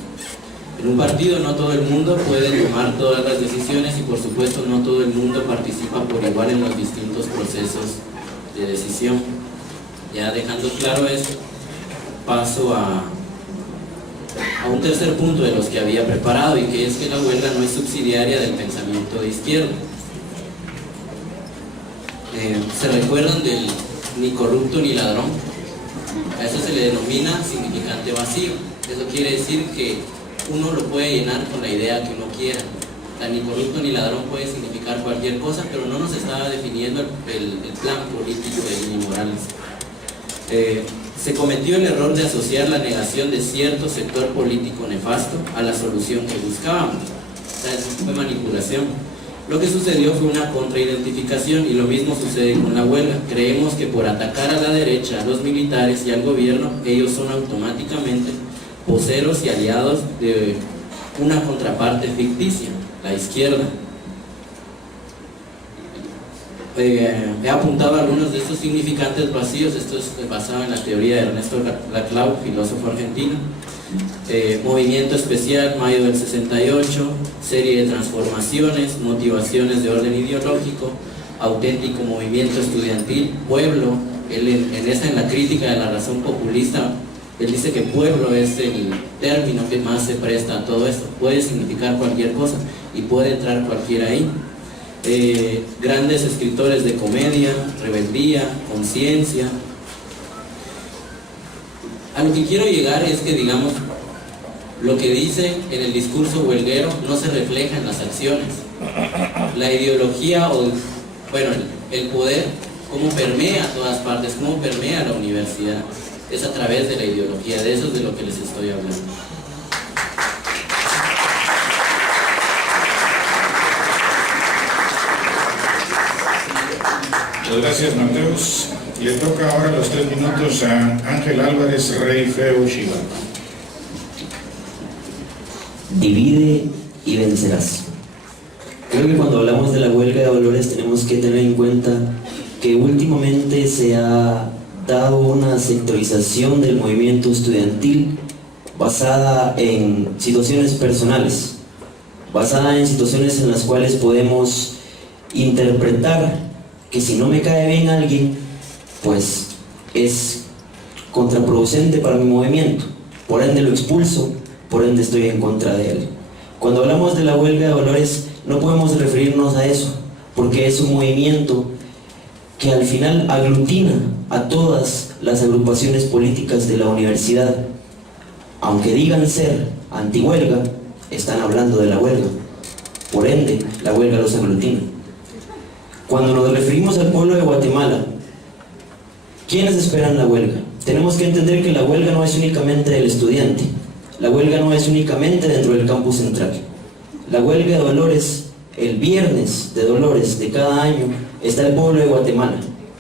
En un partido no todo el mundo puede tomar todas las decisiones y por supuesto no todo el mundo participa por igual en los distintos procesos de decisión. Ya dejando claro eso, paso a un tercer punto de los que había preparado y que es que la huelga no es subsidiaria del pensamiento de izquierda. ¿Se recuerdan del ni corrupto ni ladrón? A eso se le denomina significante vacío. Eso quiere decir que uno lo puede llenar con la idea que uno quiera. Ni corrupto ni ladrón puede significar cualquier cosa, pero no nos estaba definiendo el plan político de Lini Morales. Se cometió el error de asociar la negación de cierto sector político nefasto a la solución que buscábamos. O sea, eso fue manipulación. Lo que sucedió fue una contraidentificación y lo mismo sucede con la huelga. Creemos que por atacar a la derecha, a los militares y al gobierno, ellos son automáticamente voceros y aliados de una contraparte ficticia, la izquierda. He apuntado algunos de estos significantes vacíos. Esto es basado en la teoría de Ernesto Laclau, filósofo argentino. Movimiento especial, mayo del 68, serie de transformaciones, motivaciones de orden ideológico, auténtico movimiento estudiantil, pueblo. Él en la crítica de la razón populista, él dice que pueblo es el término que más se presta a todo esto. Puede significar cualquier cosa y puede entrar cualquiera ahí. Grandes escritores de comedia, rebeldía, conciencia. A lo que quiero llegar es que, digamos, lo que dice en el discurso huelguero no se refleja en las acciones. La ideología el poder, cómo permea a todas partes, cómo permea a la universidad, es a través de la ideología. De eso es de lo que les estoy hablando. Muchas gracias, Mateus. Le toca ahora los 3 minutos a Ángel Álvarez Rey Feo Chiva. Divide y vencerás. Creo que cuando hablamos de la huelga de Dolores tenemos que tener en cuenta que últimamente se ha dado una sectorización del movimiento estudiantil basada en situaciones personales, basada en situaciones en las cuales podemos interpretar que si no me cae bien alguien, pues es contraproducente para mi movimiento, por ende lo expulso, por ende estoy en contra de él. Cuando hablamos de la huelga de Dolores no podemos referirnos a eso, porque es un movimiento que al final aglutina a todas las agrupaciones políticas de la universidad. Aunque digan ser antihuelga, están hablando de la huelga, por ende la huelga los aglutina. Cuando nos referimos al pueblo de Guatemala, ¿quiénes esperan la huelga? Tenemos que entender que la huelga no es únicamente del estudiante, la huelga no es únicamente dentro del campus central. la huelga de Dolores, el viernes de Dolores de cada año, está el pueblo de Guatemala,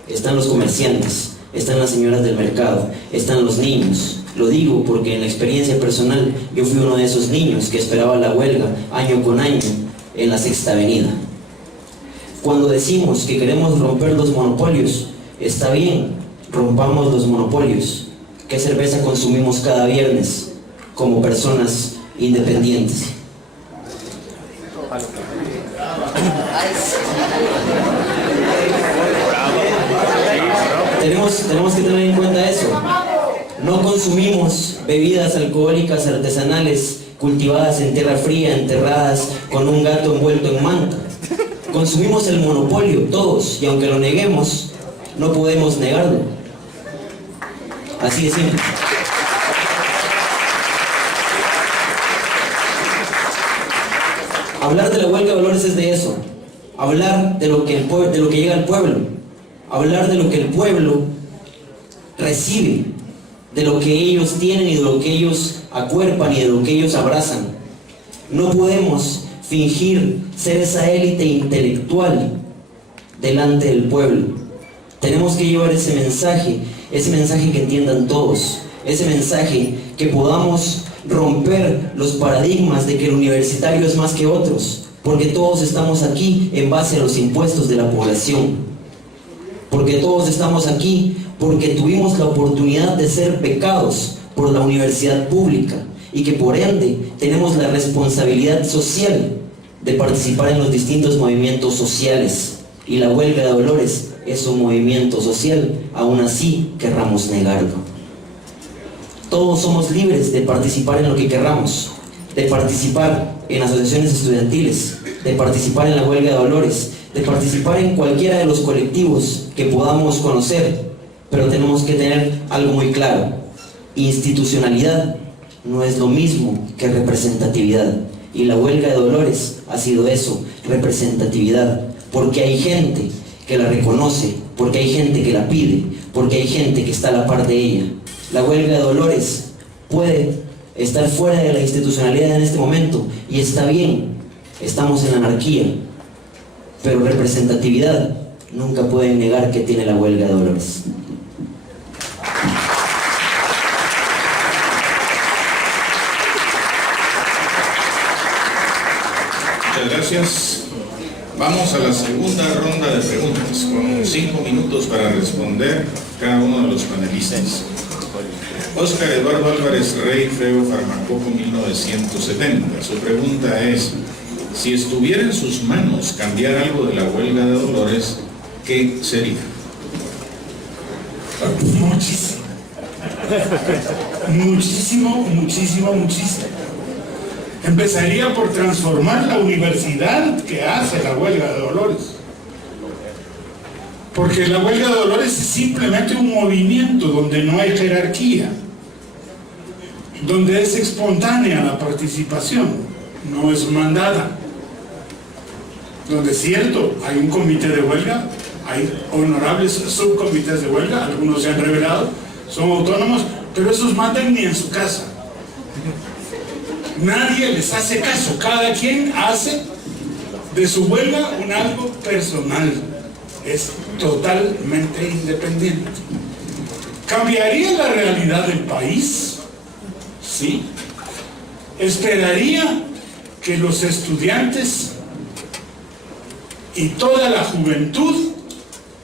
están los comerciantes, están las señoras del mercado, están los niños. Lo digo porque en la experiencia personal yo fui uno de esos niños que esperaba la huelga año con año en la Sexta Avenida. Cuando decimos que queremos romper los monopolios, está bien, rompamos los monopolios. ¿Qué cerveza consumimos cada viernes como personas independientes? Tenemos que tener en cuenta eso. No consumimos bebidas alcohólicas artesanales cultivadas en tierra fría, enterradas con un gato envuelto en manta. Consumimos el monopolio, todos, y aunque lo neguemos, no podemos negarlo. Así de simple. Hablar de la huelga de Dolores es de eso. Hablar de lo que llega al pueblo. Hablar de lo que el pueblo recibe, de lo que ellos tienen y de lo que ellos acuerpan y de lo que ellos abrazan. No podemos fingir ser esa élite intelectual delante del pueblo. Tenemos que llevar ese mensaje que entiendan todos, ese mensaje que podamos romper los paradigmas de que el universitario es más que otros, porque todos estamos aquí en base a los impuestos de la población, porque todos estamos aquí porque tuvimos la oportunidad de ser becados por la universidad pública y que por ende tenemos la responsabilidad social de participar en los distintos movimientos sociales, y la huelga de Dolores es un movimiento social, aún así querramos negarlo. Todos somos libres de participar en lo que querramos, de participar en asociaciones estudiantiles, de participar en la huelga de Dolores, de participar en cualquiera de los colectivos que podamos conocer, pero tenemos que tener algo muy claro: institucionalidad no es lo mismo que representatividad, y la huelga de Dolores ha sido eso, representatividad, porque hay gente que la reconoce, porque hay gente que la pide, porque hay gente que está a la par de ella. La huelga de Dolores puede estar fuera de la institucionalidad en este momento, y está bien, estamos en anarquía, pero representatividad nunca pueden negar que tiene la huelga de Dolores. Muchas gracias. Vamos a la segunda ronda de preguntas, con 5 minutos para responder cada uno de los panelistas. Óscar Eduardo Álvarez Rey, Feo Farmacopo, 1970. Su pregunta es: si estuviera en sus manos cambiar algo de la huelga de Dolores, ¿qué sería? Muchísimo. Empezaría por transformar la universidad que hace la huelga de Dolores. Porque la huelga de Dolores es simplemente un movimiento donde no hay jerarquía, donde es espontánea la participación, no es mandada. Donde es cierto, hay un comité de huelga, hay honorables subcomités de huelga, algunos se han revelado, son autónomos, pero esos mandan ni en su casa. Nadie les hace caso, cada quien hace de su huelga un algo personal, es totalmente independiente. ¿Cambiaría la realidad del país? Sí. Esperaría que los estudiantes y toda la juventud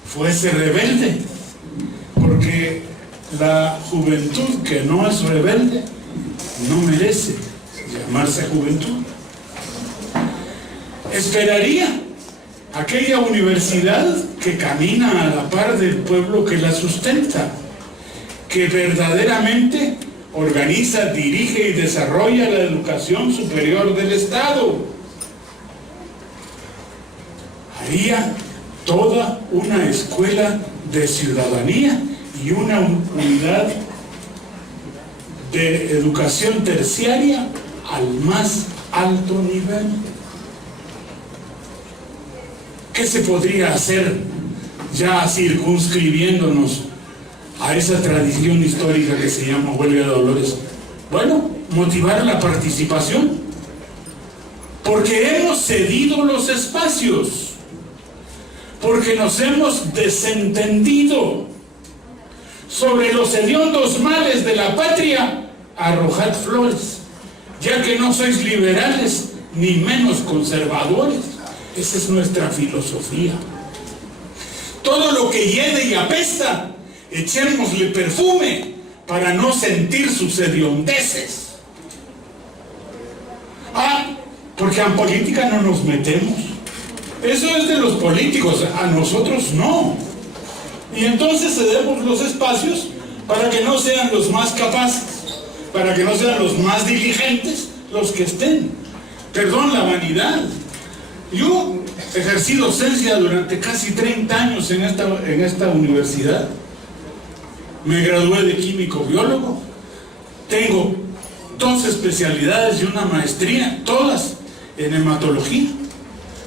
fuese rebelde, porque la juventud que no es rebelde no merece llamarse juventud. Esperaría aquella universidad que camina a la par del pueblo que la sustenta, que verdaderamente organiza, dirige y desarrolla la educación superior del Estado. Haría toda una escuela de ciudadanía y una unidad de educación terciaria al más alto nivel. ¿Qué se podría hacer ya circunscribiéndonos a esa tradición histórica que se llama huelga de Dolores? Bueno, motivar la participación. porque hemos cedido los espacios, porque nos hemos desentendido. Sobre los hediondos males de la patria, arrojad flores, ya que no sois liberales ni menos conservadores. Esa es nuestra filosofía. Todo lo que hiede y apesta, echémosle perfume para no sentir sus hediondeces. Porque en política no nos metemos. Eso es de los políticos, a nosotros no. Y entonces cedemos los espacios para que no sean los más capaces, para que no sean los más diligentes los que estén. Perdón, la vanidad. Yo ejercí docencia durante casi 30 años en esta universidad. Me gradué de químico biólogo. Tengo 2 especialidades y una maestría, todas en hematología,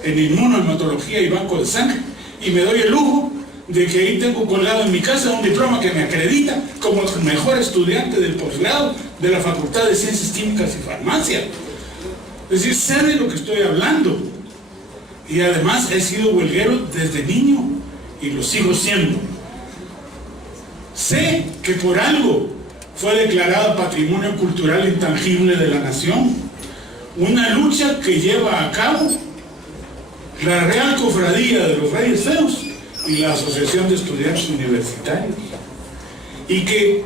en inmunohematología y banco de sangre. Y me doy el lujo de que ahí tengo colgado en mi casa un diploma que me acredita como el mejor estudiante del posgrado de la Facultad de Ciencias Químicas y Farmacia. Es decir, sé de lo que estoy hablando. Y además he sido huelguero desde niño y lo sigo siendo. Sé que por algo fue declarado Patrimonio Cultural Intangible de la Nación, una lucha que lleva a cabo la Real Cofradía de los Reyes Feos y la Asociación de Estudiantes Universitarios, y que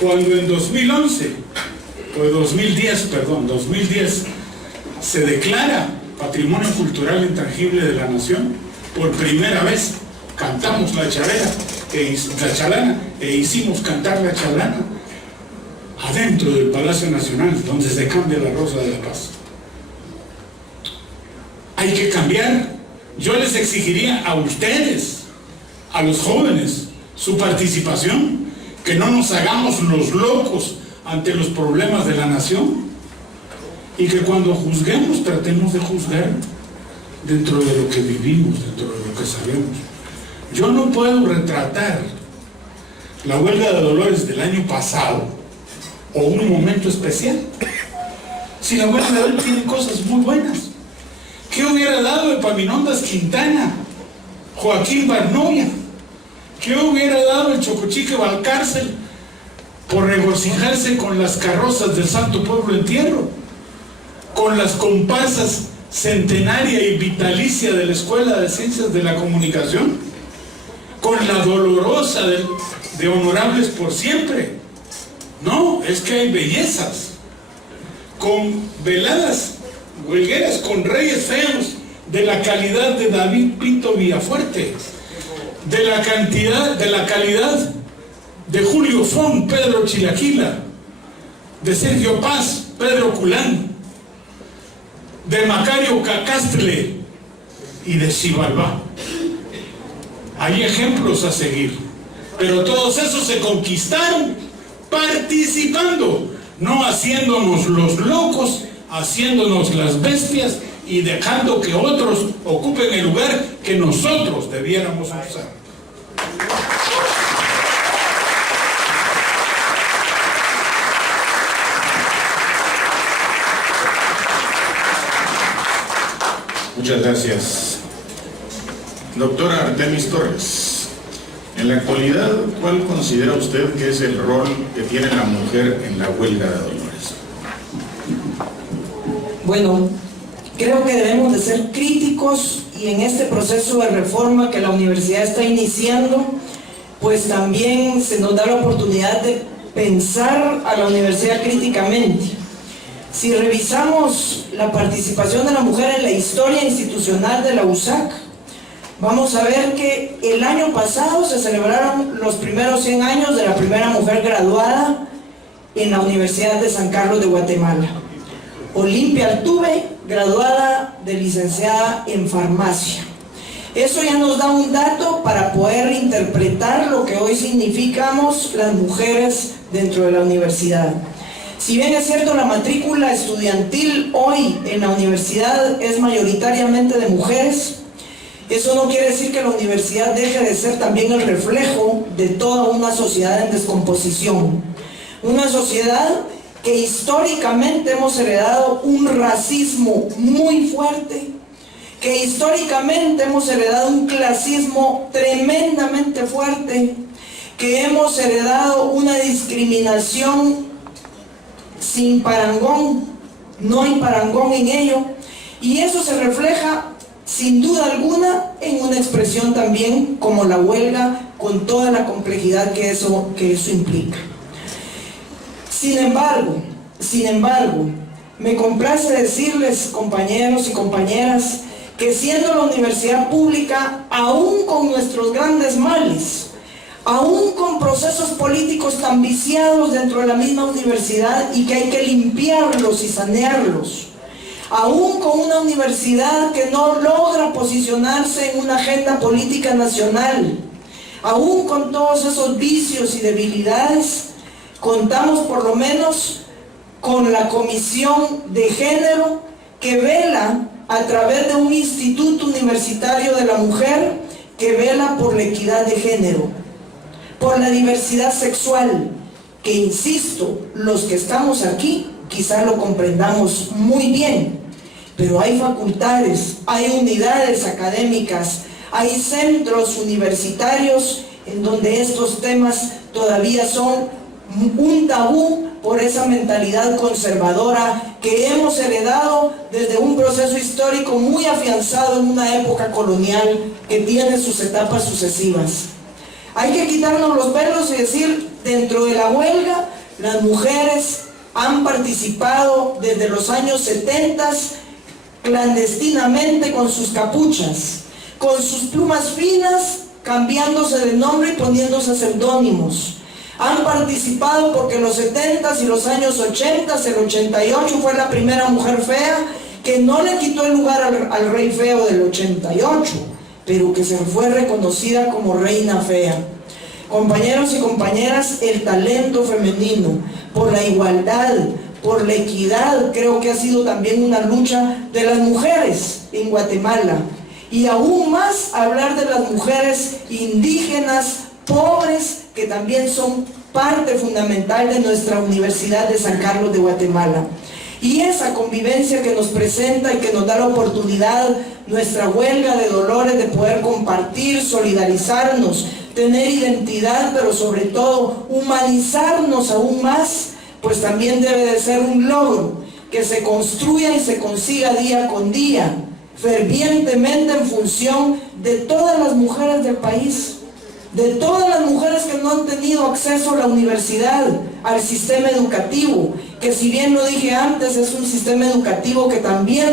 cuando en 2010 se declara Patrimonio Cultural Intangible de la Nación, por primera vez cantamos la chalana e hicimos cantar la chalana adentro del Palacio Nacional, donde se cambia la Rosa de la Paz. Hay que cambiar. Yo les exigiría a ustedes, a los jóvenes, su participación, que no nos hagamos los locos ante los problemas de la nación, y que cuando juzguemos tratemos de juzgar dentro de lo que vivimos, dentro de lo que sabemos. Yo no puedo retratar la huelga de Dolores del año pasado o un momento especial si la huelga de hoy tiene cosas muy buenas. ¿Qué hubiera dado Epaminondas Quintana, Joaquín Barnoya? ¿Qué hubiera dado el Chocochique Valcárcel por regocijarse con las carrozas del Santo Pueblo Entierro, con las comparsas centenaria y vitalicia de la Escuela de Ciencias de la Comunicación, con la dolorosa de Honorables por Siempre? No, es que hay bellezas, con veladas huelgueras, con Reyes Feos de la calidad de David Pinto Villafuerte, de la calidad de Julio Fon, Pedro Chilaquila, de Sergio Paz, Pedro Culán, de Macario Cacastle y de Xibalbá. Hay ejemplos a seguir, pero todos esos se conquistaron participando, no haciéndonos los locos, haciéndonos las bestias y dejando que otros ocupen el lugar que nosotros debiéramos usar. Muchas gracias. Doctora Artemis Torres, en la actualidad, ¿cuál considera usted que es el rol que tiene la mujer en la huelga de Dolores? Bueno, creo que debemos de ser críticos, y en este proceso de reforma que la universidad está iniciando, pues también se nos da la oportunidad de pensar a la universidad críticamente. Si revisamos la participación de la mujer en la historia institucional de la USAC, vamos a ver que el año pasado se celebraron los primeros 100 años de la primera mujer graduada en la Universidad de San Carlos de Guatemala, Olimpia Altuve, graduada de licenciada en farmacia. Eso ya nos da un dato para poder interpretar lo que hoy significamos las mujeres dentro de la universidad. Si bien es cierto, la matrícula estudiantil hoy en la universidad es mayoritariamente de mujeres, eso no quiere decir que la universidad deje de ser también el reflejo de toda una sociedad en descomposición. Una sociedad que históricamente hemos heredado un racismo muy fuerte, que históricamente hemos heredado un clasismo tremendamente fuerte, que hemos heredado una discriminación sin parangón, no hay parangón en ello, y eso se refleja sin duda alguna en una expresión también como la huelga, con toda la complejidad que eso implica. Sin embargo, me complace decirles, compañeros y compañeras, que siendo la universidad pública, aún con nuestros grandes males, aún con procesos políticos tan viciados dentro de la misma universidad y que hay que limpiarlos y sanearlos, aún con una universidad que no logra posicionarse en una agenda política nacional, aún con todos esos vicios y debilidades, contamos por lo menos con la Comisión de Género, que vela a través de un Instituto Universitario de la Mujer, que vela por la equidad de género, por la diversidad sexual, que insisto, los que estamos aquí quizá lo comprendamos muy bien, pero hay facultades, hay unidades académicas, hay centros universitarios en donde estos temas todavía son un tabú por esa mentalidad conservadora que hemos heredado desde un proceso histórico muy afianzado en una época colonial que tiene sus etapas sucesivas. Hay que quitarnos los velos y decir, dentro de la huelga, las mujeres han participado desde los años 70 clandestinamente con sus capuchas, con sus plumas finas, cambiándose de nombre y poniéndose seudónimos. Han participado porque en los 70s y los años 80, el 88 fue la primera mujer fea, que no le quitó el lugar al rey feo del 88, pero que se fue reconocida como reina fea. Compañeros y compañeras, el talento femenino por la igualdad, por la equidad, creo que ha sido también una lucha de las mujeres en Guatemala. Y aún más hablar de las mujeres indígenas, pobres, que también son parte fundamental de nuestra Universidad de San Carlos de Guatemala. Y esa convivencia que nos presenta y que nos da la oportunidad, nuestra huelga de dolores, de poder compartir, solidarizarnos, tener identidad, pero sobre todo humanizarnos aún más, pues también debe de ser un logro que se construya y se consiga día con día, fervientemente en función de todas las mujeres del país, de todas las mujeres que no han tenido acceso a la universidad, al sistema educativo, que si bien lo dije antes, es un sistema educativo que también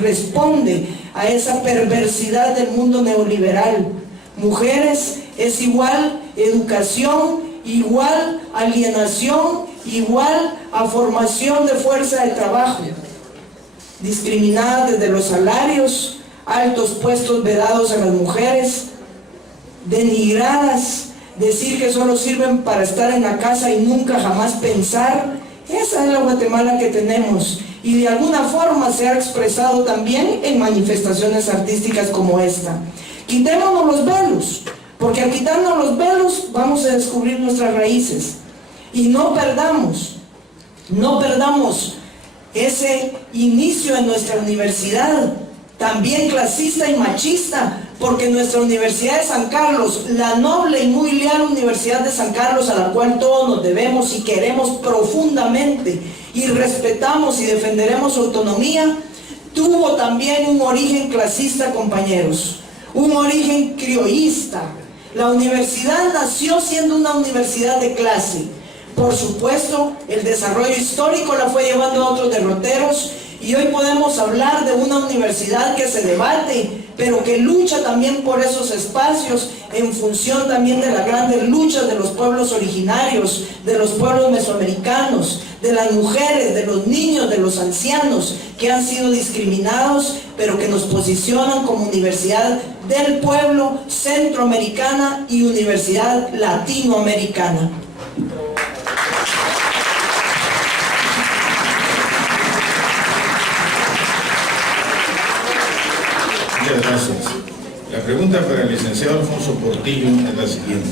responde a esa perversidad del mundo neoliberal. Mujeres es igual educación, igual alienación, igual a formación de fuerza de trabajo. Discriminadas desde los salarios, altos puestos vedados a las mujeres, denigradas, decir que solo sirven para estar en la casa y nunca jamás pensar. Esa es la Guatemala que tenemos, y de alguna forma se ha expresado también en manifestaciones artísticas como esta. Quitémonos los velos, porque al quitarnos los velos vamos a descubrir nuestras raíces, y no perdamos ese inicio en nuestra universidad, también clasista y machista, porque nuestra Universidad de San Carlos, la noble y muy leal Universidad de San Carlos, a la cual todos nos debemos y queremos profundamente, y respetamos y defenderemos su autonomía, tuvo también un origen clasista, compañeros, un origen criollista. La universidad nació siendo una universidad de clase. Por supuesto, el desarrollo histórico la fue llevando a otros derroteros, y hoy podemos hablar de una universidad que se debate, pero que lucha también por esos espacios en función también de las grandes luchas de los pueblos originarios, de los pueblos mesoamericanos, de las mujeres, de los niños, de los ancianos que han sido discriminados, pero que nos posicionan como universidad del pueblo, centroamericana y universidad latinoamericana. Muchas gracias. La pregunta para el licenciado Alfonso Portillo es la siguiente.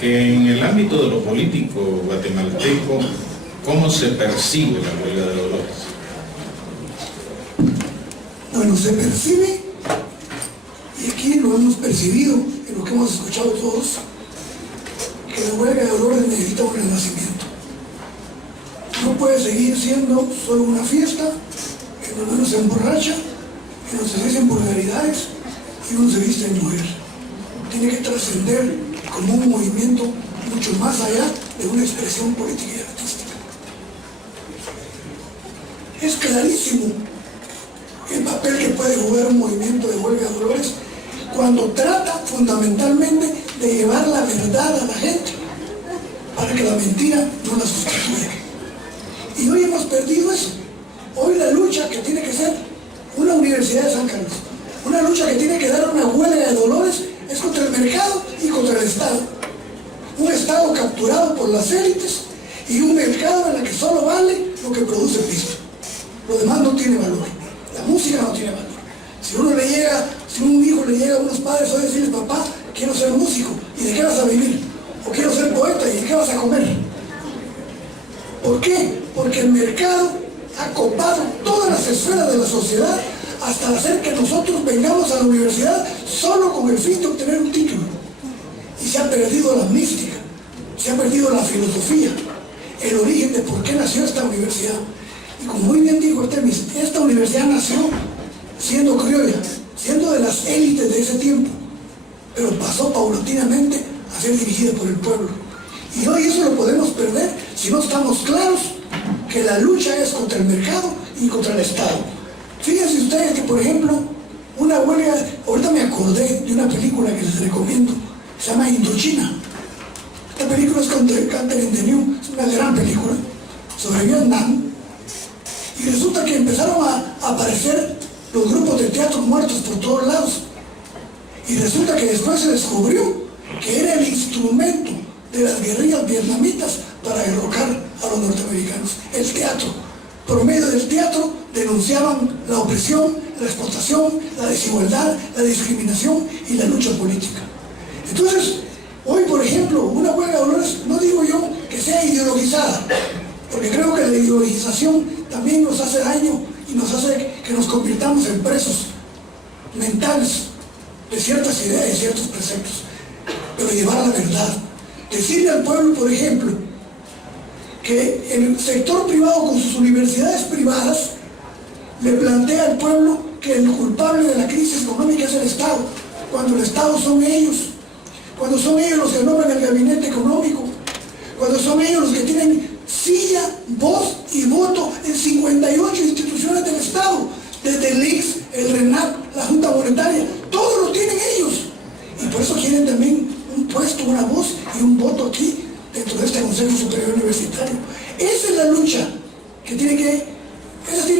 En el ámbito de lo político guatemalteco ¿Cómo se percibe la huelga de Dolores? Bueno, se percibe, y aquí lo hemos percibido, en lo que hemos escuchado todos, que la huelga de Dolores necesita un renacimiento. No puede seguir siendo solo una fiesta en donde uno se emborracha, en donde se dicen vulgaridades y uno se viste de mujer. Tiene que trascender como un movimiento mucho más allá de una expresión política y artística. Es clarísimo el papel que puede jugar un movimiento de huelga de Dolores cuando trata fundamentalmente de llevar la verdad a la gente para que la mentira no la sustituya. Y hoy hemos perdido eso. Hoy la lucha que tiene que ser una Universidad de San Carlos, una lucha que tiene que dar una huelga de Dolores, es contra el mercado y contra el Estado. Un Estado capturado por las élites y un mercado en el que solo vale lo que produce pisto. Lo demás no tiene valor. La música no tiene valor. Si un hijo le llega a unos padres hoy a decirle, papá, quiero ser músico, ¿y de qué vas a vivir? O quiero ser poeta, ¿y de qué vas a comer? ¿Por qué? Porque el mercado ha copado todas las esferas de la sociedad hasta hacer que nosotros vengamos a la universidad solo con el fin de obtener un título. Y se ha perdido la mística, se ha perdido la filosofía, el origen de por qué nació esta universidad. Y como muy bien dijo Artemis, esta universidad nació siendo criolla, siendo de las élites de ese tiempo, pero pasó paulatinamente a ser dirigida por el pueblo. Y hoy eso lo podemos perder si no estamos claros que la lucha es contra el mercado y contra el Estado. Fíjense ustedes que, por ejemplo, una huelga, ahorita me acordé de una película que les recomiendo, se llama Indochina. Esta película es con Catherine Deneuve, es una gran película sobre Vietnam. Y resulta que empezaron a aparecer los grupos de teatro muertos por todos lados. Y resulta que después se descubrió que era el instrumento de las guerrillas vietnamitas para derrocar a los norteamericanos. El teatro. Por medio del teatro denunciaban la opresión, la explotación, la desigualdad, la discriminación y la lucha política. Entonces, hoy, por ejemplo, una huelga de Dolores, no digo yo que sea ideologizada, porque creo que la ideologización también nos hace daño y nos hace que nos convirtamos en presos mentales de ciertas ideas y ciertos preceptos, pero llevar la verdad. Decirle al pueblo, por ejemplo, que el sector privado con sus universidades privadas le plantea al pueblo que el culpable de la crisis económica es el Estado, cuando el Estado son ellos, cuando son ellos los que nombran el gabinete económico, cuando son ellos los que tienen silla, voz y voto en 58 instituciones del Estado, desde el ICS, el RENAP, la Junta Monetaria, todo lo tienen ellos. Y por eso quieren también un puesto, una voz y un voto aquí dentro de este Consejo Superior Universitario. Esa es la lucha que tiene que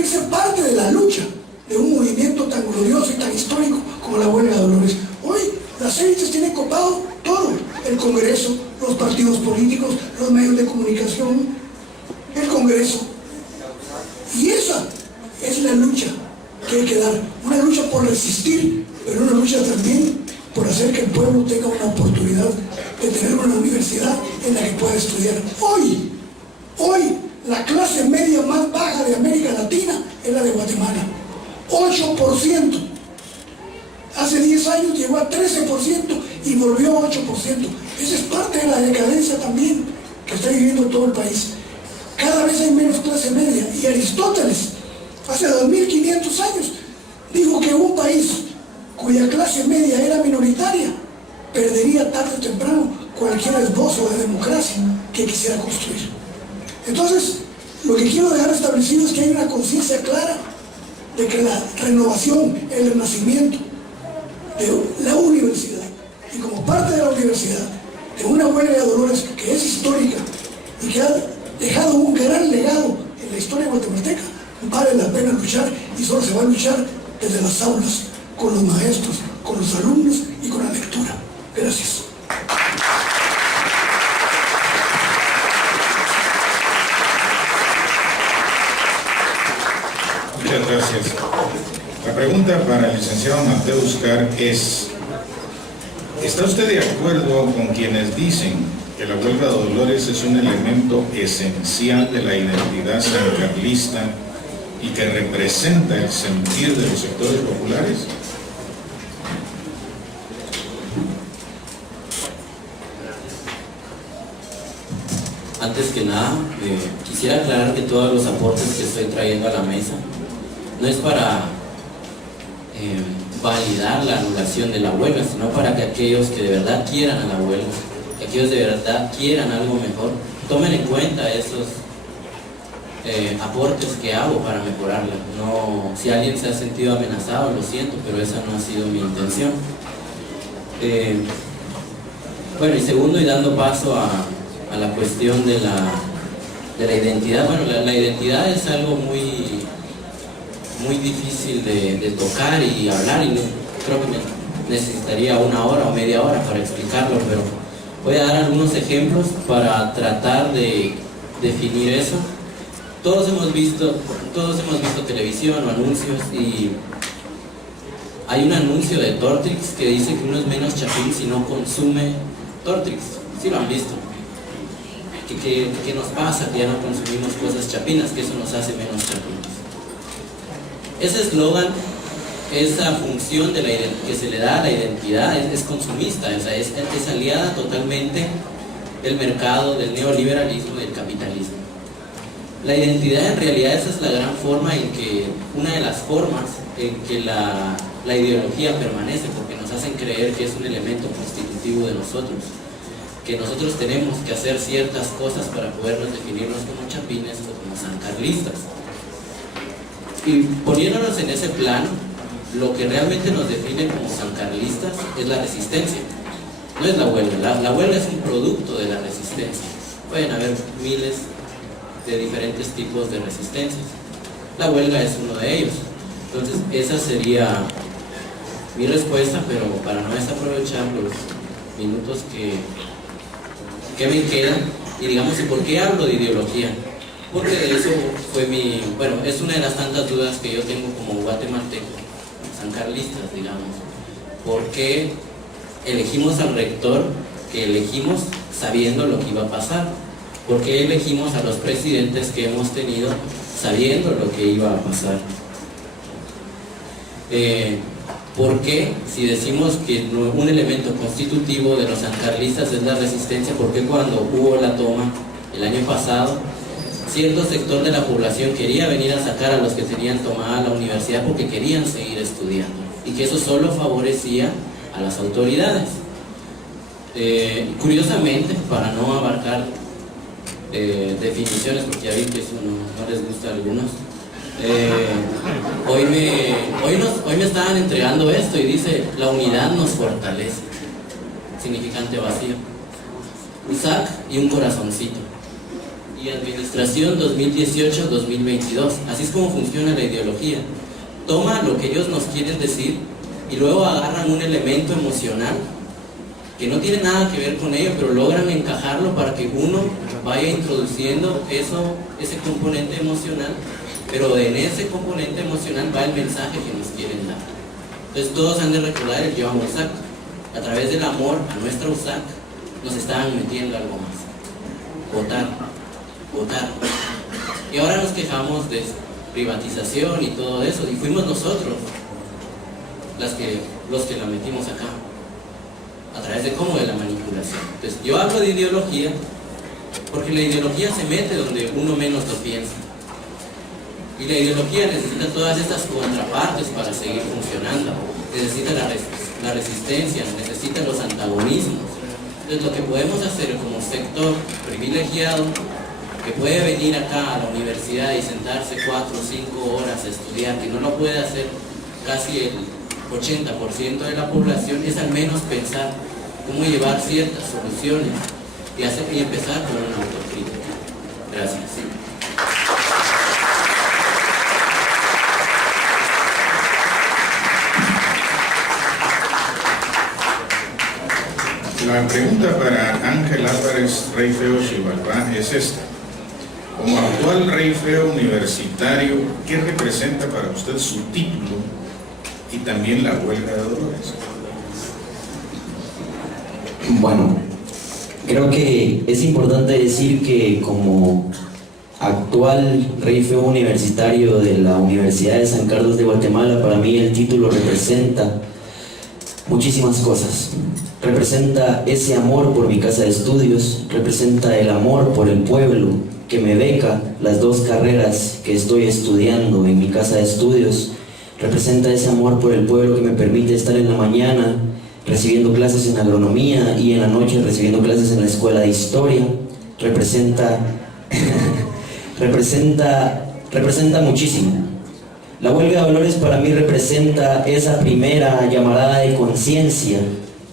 ser parte de la lucha de un movimiento tan glorioso y tan histórico como la huelga de Dolores. Hoy las élites tienen copado todo, el Congreso, los partidos políticos, los medios de comunicación, el Congreso. Y esa es la lucha que hay que dar, una lucha por resistir, pero una lucha también por hacer que el pueblo tenga una oportunidad de tener una universidad en la que pueda estudiar. Hoy, la clase media más baja de América Latina es la de Guatemala, 8%. Hace 10 años llegó a 13% y volvió a 8%. Esa es parte de la decadencia también que está viviendo todo el país. Cada vez hay menos clase media. Y Aristóteles, hace 2500 años, dijo que un país cuya clase media era minoritaria perdería tarde o temprano cualquier esbozo de democracia que quisiera construir. Entonces, lo que quiero dejar establecido es que hay una conciencia clara de que la renovación, el renacimiento de la universidad, y como parte de la universidad, de una huelga de Dolores que es histórica y que ha dejado un gran legado en la historia guatemalteca, vale la pena luchar, y solo se va a luchar desde las aulas, con los maestros, con los alumnos y con la lectura. Gracias. Muchas gracias. La pregunta para el licenciado Mateo Uscar es: ¿está usted de acuerdo con quienes dicen que la huelga de Dolores es un elemento esencial de la identidad sancarlista y que representa el sentir de los sectores populares? Antes que nada, quisiera aclarar que todos los aportes que estoy trayendo a la mesa no es para validar la anulación de la huelga, sino para que aquellos que de verdad quieran a la huelga, que aquellos de verdad quieran algo mejor, tomen en cuenta esos aportes que hago para mejorarla. No, si alguien se ha sentido amenazado, lo siento, pero esa no ha sido mi intención. Bueno, y segundo, y dando paso a la cuestión de la identidad. Bueno, la identidad es algo muy difícil de tocar y hablar, y creo que necesitaría una hora o media hora para explicarlo, pero voy a dar algunos ejemplos para tratar de definir eso. Todos hemos visto televisión o anuncios, y hay un anuncio de Tortrix que dice que uno es menos chapín si no consume Tortrix. ¿Sí lo han visto? ¿Qué nos pasa? Que ya no consumimos cosas chapinas, que eso nos hace menos chapinos. Ese eslogan, esa función que se le da a la identidad es consumista, es aliada totalmente del mercado, del neoliberalismo y del capitalismo. La identidad, en realidad, esa es la gran forma en que, una de las formas en que la ideología permanece, porque nos hacen creer que es un elemento constitutivo de nosotros, que nosotros tenemos que hacer ciertas cosas para podernos definirnos como chapines o como sancarlistas. Y poniéndonos en ese plano, lo que realmente nos define como sancarlistas es la resistencia, no es la huelga. La huelga es un producto de la resistencia. Pueden haber miles de diferentes tipos de resistencias. La huelga es uno de ellos. Entonces, esa sería mi respuesta, pero para no desaprovechar los minutos que me quedan, y digamos, ¿y por qué hablo de ideología? Porque de eso fue es una de las tantas dudas que yo tengo como guatemalteco, sancarlistas, digamos. ¿Por qué elegimos al rector que elegimos sabiendo lo que iba a pasar? ¿Por qué elegimos a los presidentes que hemos tenido sabiendo lo que iba a pasar? ¿Por qué, si decimos que un elemento constitutivo de los sancarlistas es la resistencia, por qué cuando hubo la toma el año pasado, cierto sector de la población quería venir a sacar a los que tenían tomada la universidad porque querían seguir estudiando, y que eso solo favorecía a las autoridades? Curiosamente, para no abarcar definiciones, porque ya vi que eso no les gusta a algunos, hoy me estaban entregando esto y dice: la unidad nos fortalece, significante vacío, USAC y un corazoncito, y administración 2018-2022. Así es como funciona la ideología. Toma lo que ellos nos quieren decir y luego agarran un elemento emocional que no tiene nada que ver con ello, pero logran encajarlo para que uno vaya introduciendo ese componente emocional, pero en ese componente emocional va el mensaje que nos quieren dar. Entonces todos han de recordar el yo amo USAC. A través del amor a nuestra USAC nos estaban metiendo algo más: votar. Y ahora nos quejamos de privatización y todo eso, y fuimos nosotros los que la metimos acá. ¿A través de cómo? De la manipulación. Entonces yo hablo de ideología porque la ideología se mete donde uno menos lo piensa, y la ideología necesita todas estas contrapartes para seguir funcionando. Necesita la resistencia, necesita los antagonismos. Entonces lo que podemos hacer como sector privilegiado, que puede venir acá a la universidad y sentarse 4 o 5 horas a estudiar, que no lo puede hacer casi el 80% de la población, es al menos pensar cómo llevar ciertas soluciones y empezar con una autocrítica. Gracias. La pregunta para Ángel Álvarez Rey Feo Xibalbá es esta: como actual Rey Feo universitario, ¿qué representa para usted su título y también la huelga de Dolores? Bueno, Creo que es importante decir que como actual rey feo universitario de la Universidad de San Carlos de Guatemala, para mí el título representa muchísimas cosas. Representa ese amor por mi casa de estudios, representa el amor por el pueblo que me beca las 2 carreras que estoy estudiando en mi casa de estudios, representa ese amor por el pueblo que me permite estar en la mañana recibiendo clases en agronomía y en la noche recibiendo clases en la escuela de historia. Representa representa muchísimo. La huelga de Dolores para mí representa esa primera llamarada de conciencia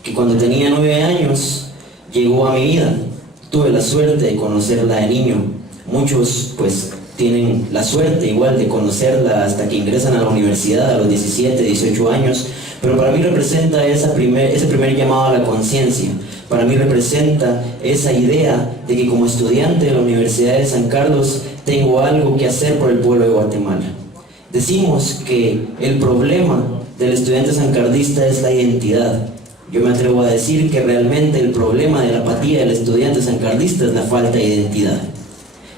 que cuando tenía 9 años llegó a mi vida. Tuve la suerte de conocerla de niño. Muchos pues tienen la suerte igual de conocerla hasta que ingresan a la universidad a los 17, 18 años, pero para mí representa ese primer llamado a la conciencia. Para mí representa esa idea de que como estudiante de la Universidad de San Carlos tengo algo que hacer por el pueblo de Guatemala. Decimos que el problema del estudiante sancardista es la identidad. Yo me atrevo a decir que realmente el problema de la apatía del estudiante sancardista es la falta de identidad.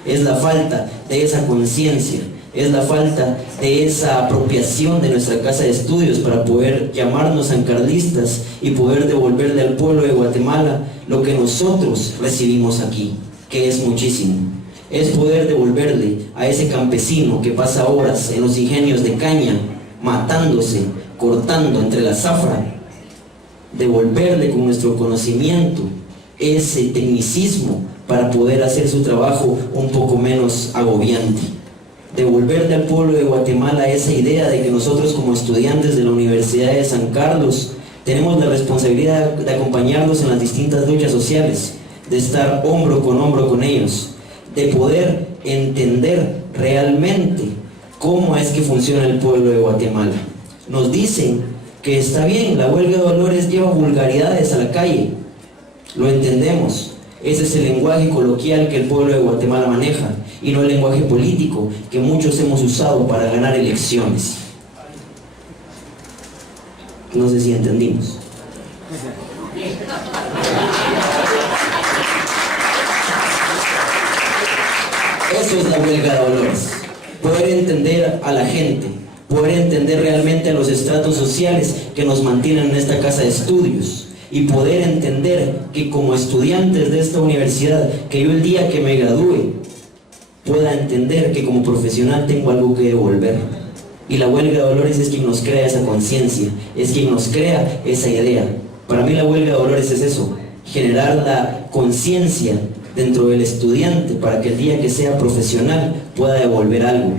Es la falta de esa conciencia, es la falta de esa apropiación de nuestra casa de estudios para poder llamarnos sancardistas y poder devolverle al pueblo de Guatemala lo que nosotros recibimos aquí, que es muchísimo. Es poder devolverle a ese campesino que pasa horas en los ingenios de caña, matándose, cortando entre la zafra, devolverle con nuestro conocimiento ese tecnicismo para poder hacer su trabajo un poco menos agobiante. Devolverle al pueblo de Guatemala esa idea de que nosotros como estudiantes de la Universidad de San Carlos tenemos la responsabilidad de acompañarlos en las distintas luchas sociales, de estar hombro con ellos, de poder entender realmente cómo es que funciona el pueblo de Guatemala. Nos dicen que está bien, la huelga de Dolores lleva vulgaridades a la calle, lo entendemos. Ese es el lenguaje coloquial que el pueblo de Guatemala maneja y no el lenguaje político que muchos hemos usado para ganar elecciones. No sé si entendimos. Eso es la huelga de Dolores. Poder entender a la gente, poder entender realmente a los estratos sociales que nos mantienen en esta casa de estudios. Y poder entender que como estudiantes de esta universidad, que yo el día que me gradúe pueda entender que como profesional tengo algo que devolver. Y la huelga de Dolores es quien nos crea esa conciencia, es quien nos crea esa idea. Para mí la huelga de Dolores es eso, generar la conciencia dentro del estudiante para que el día que sea profesional pueda devolver algo.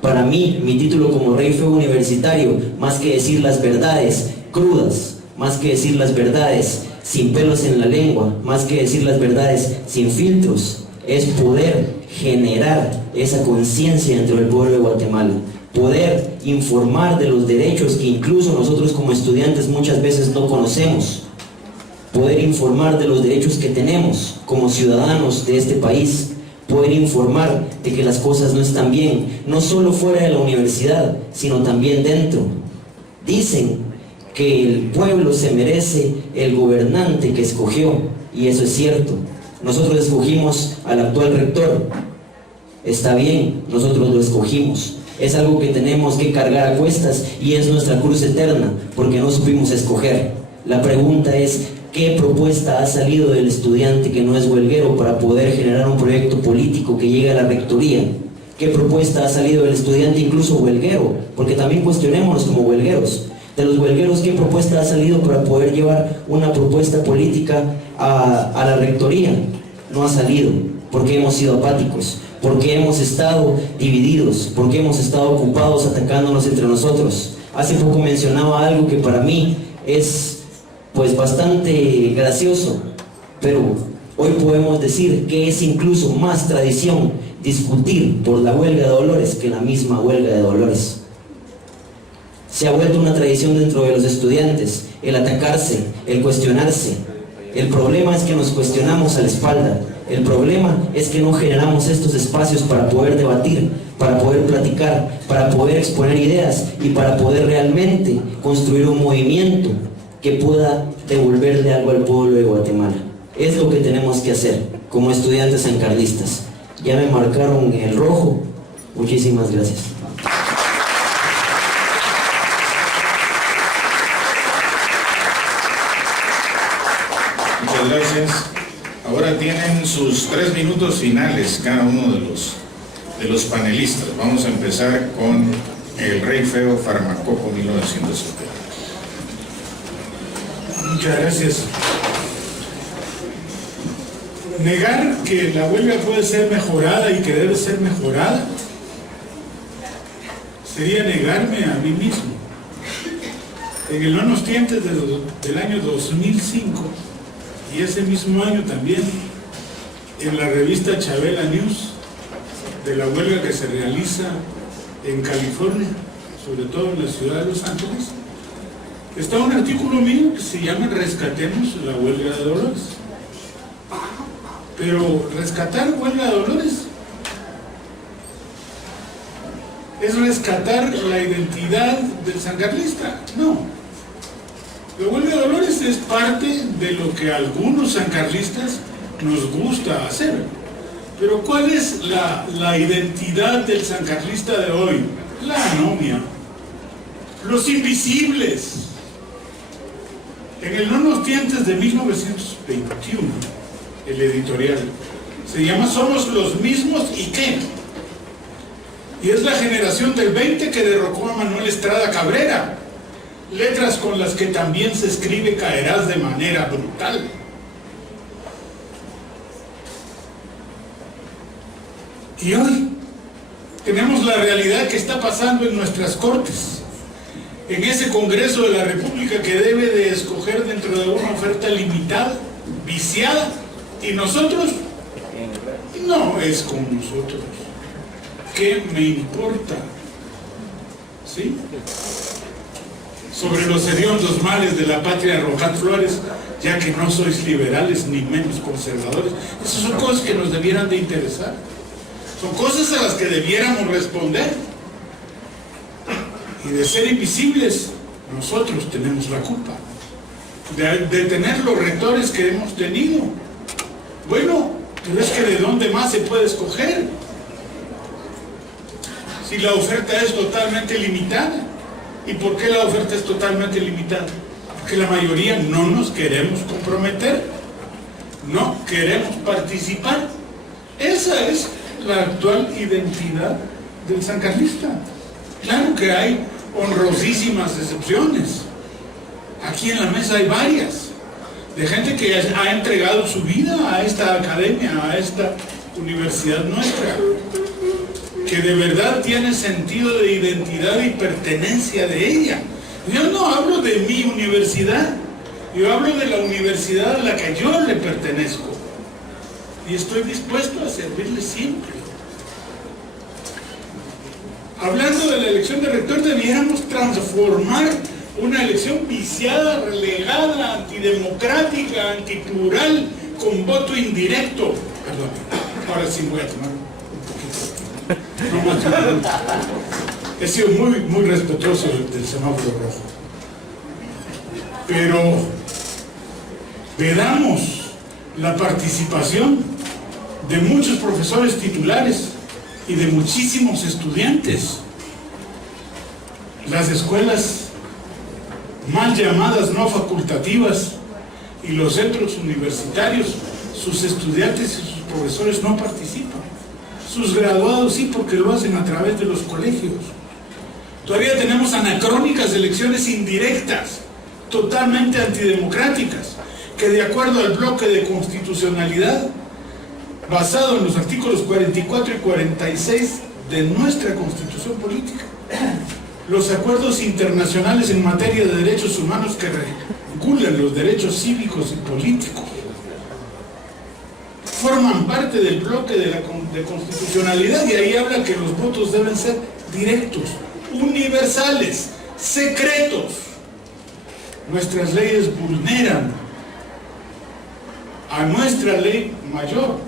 Para mí, mi título como rey feo universitario, más que decir las verdades crudas, más que decir las verdades sin pelos en la lengua, más que decir las verdades sin filtros, es poder generar esa conciencia dentro del pueblo de Guatemala, poder informar de los derechos que incluso nosotros como estudiantes muchas veces no conocemos, poder informar de los derechos que tenemos como ciudadanos de este país, poder informar de que las cosas no están bien, no solo fuera de la universidad, sino también dentro. Dicen que el pueblo se merece el gobernante que escogió, y eso es cierto. Nosotros escogimos al actual rector, está bien, nosotros lo escogimos, es algo que tenemos que cargar a cuestas y es nuestra cruz eterna, porque no supimos escoger. La pregunta es, ¿qué propuesta ha salido del estudiante que no es huelguero para poder generar un proyecto político que llegue a la rectoría? ¿Qué propuesta ha salido del estudiante incluso huelguero? Porque también cuestionémonos como huelgueros. De los huelgueros, ¿qué propuesta ha salido para poder llevar una propuesta política a la rectoría? No ha salido, porque hemos sido apáticos, porque hemos estado divididos, porque hemos estado ocupados atacándonos entre nosotros. Hace poco mencionaba algo que para mí es pues bastante gracioso, pero hoy podemos decir que es incluso más tradición discutir por la huelga de Dolores que la misma huelga de Dolores. Se ha vuelto una tradición dentro de los estudiantes, el atacarse, el cuestionarse. El problema es que nos cuestionamos a la espalda. El problema es que no generamos estos espacios para poder debatir, para poder platicar, para poder exponer ideas y para poder realmente construir un movimiento que pueda devolverle algo al pueblo de Guatemala. Es lo que tenemos que hacer como estudiantes sancarlistas. Ya me marcaron el rojo. Muchísimas gracias. Muchas gracias. Ahora tienen sus 3 minutos finales cada uno de los panelistas. Vamos a empezar con el Rey Feo Farmacopo 1970. Muchas gracias. Negar que la huelga puede ser mejorada y que debe ser mejorada sería negarme a mí mismo. En el No nos tientes del año 2005 y ese mismo año también en la revista Chavela News de la huelga que se realiza en California, sobre todo en la ciudad de Los Ángeles, está un artículo mío que se llama Rescatemos la huelga de Dolores. Pero rescatar huelga de Dolores es rescatar la identidad del sancarlista. No. La huelga de Dolores es parte de lo que a algunos sancarlistas nos gusta hacer. Pero ¿cuál es la identidad del sancarlista de hoy? La anomia. Los invisibles. En el No nos tientes de 1921, el editorial se llama Somos los mismos y qué. Y es la generación del 20 que derrocó a Manuel Estrada Cabrera, letras con las que también se escribe caerás de manera brutal. Y hoy tenemos la realidad que está pasando en nuestras cortes, en ese Congreso de la República que debe de escoger dentro de una oferta limitada, viciada, y nosotros, no es con nosotros. ¿Qué me importa? ¿Sí? Sobre los hediondos males de la patria Rojat Flores, ya que no sois liberales ni menos conservadores. Esas son cosas que nos debieran de interesar. Son cosas a las que debiéramos responder. Y de ser invisibles, nosotros tenemos la culpa. De tener los rectores que hemos tenido. Bueno, pero es que ¿de dónde más se puede escoger? Si la oferta es totalmente limitada. ¿Y por qué la oferta es totalmente limitada? Porque la mayoría no nos queremos comprometer, no queremos participar. Esa es la actual identidad del sancarlista. Claro que hay honrosísimas excepciones. Aquí en la mesa hay varias, de gente que ha entregado su vida a esta academia, a esta universidad nuestra, que de verdad tiene sentido de identidad y pertenencia de ella. Yo no hablo de mi universidad, yo hablo de la universidad a la que yo le pertenezco y estoy dispuesto a servirle siempre. Hablando de la elección de rector, debiéramos transformar una elección viciada, relegada, antidemocrática, antiplural, con voto indirecto. Perdón, ahora sí voy a tomar un poquito. No más. He sido muy respetuoso del semáforo rojo. Pero vedamos la participación de muchos profesores titulares y de muchísimos estudiantes. Las escuelas mal llamadas no facultativas y los centros universitarios, sus estudiantes y sus profesores no participan. Sus graduados sí, porque lo hacen a través de los colegios. Todavía tenemos anacrónicas elecciones indirectas, totalmente antidemocráticas, que de acuerdo al bloque de constitucionalidad, basado en los artículos 44 y 46 de nuestra Constitución Política, los acuerdos internacionales en materia de derechos humanos que regulan los derechos cívicos y políticos, forman parte del bloque de constitucionalidad, y ahí habla que los votos deben ser directos, universales, secretos. Nuestras leyes vulneran a nuestra ley mayor.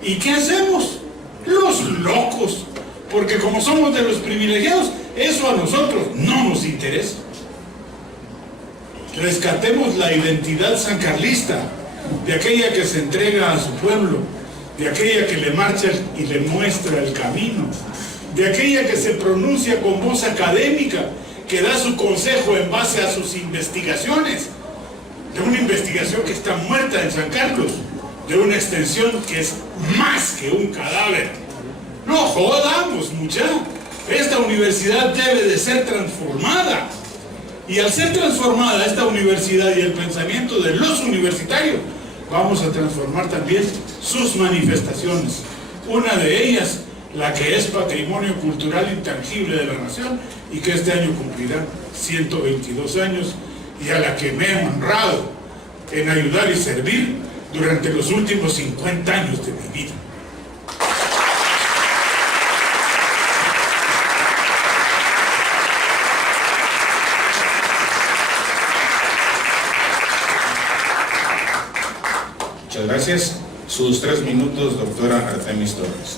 ¿Y qué hacemos? Los locos, porque como somos de los privilegiados, eso a nosotros no nos interesa. Rescatemos la identidad sancarlista de aquella que se entrega a su pueblo, de aquella que le marcha y le muestra el camino, de aquella que se pronuncia con voz académica, que da su consejo en base a sus investigaciones, de una investigación que está muerta en San Carlos, de una extensión que es más que un cadáver. No jodamos, muchachos. Esta universidad debe de ser transformada. Y al ser transformada esta universidad y el pensamiento de los universitarios, vamos a transformar también sus manifestaciones. Una de ellas, la que es patrimonio cultural intangible de la nación y que este año cumplirá 122 años, y a la que me he honrado en ayudar y servir durante los últimos 50 años de mi vida. Muchas gracias. Sus 3 minutos, doctora Artemis Torres.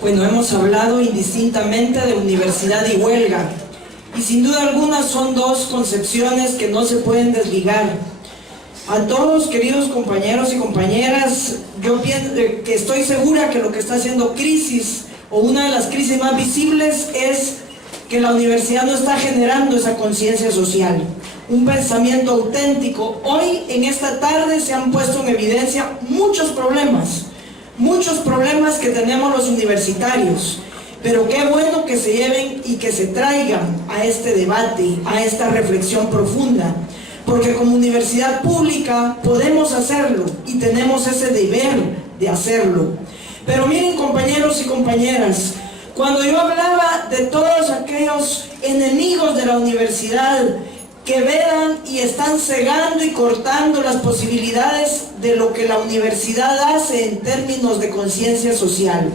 Bueno, hemos hablado indistintamente de universidad y huelga, y sin duda alguna son dos concepciones que no se pueden desligar. A todos, queridos compañeros y compañeras, yo pienso que estoy segura que lo que está haciendo crisis, o una de las crisis más visibles, es que la universidad no está generando esa conciencia social, un pensamiento auténtico. Hoy, en esta tarde, se han puesto en evidencia muchos problemas que tenemos los universitarios, pero qué bueno que se lleven y que se traigan a este debate, a esta reflexión profunda, porque como universidad pública podemos hacerlo y tenemos ese deber de hacerlo. Pero miren, compañeros y compañeras, cuando yo hablaba de todos aquellos enemigos de la universidad que vean y están cegando y cortando las posibilidades de lo que la universidad hace en términos de conciencia social,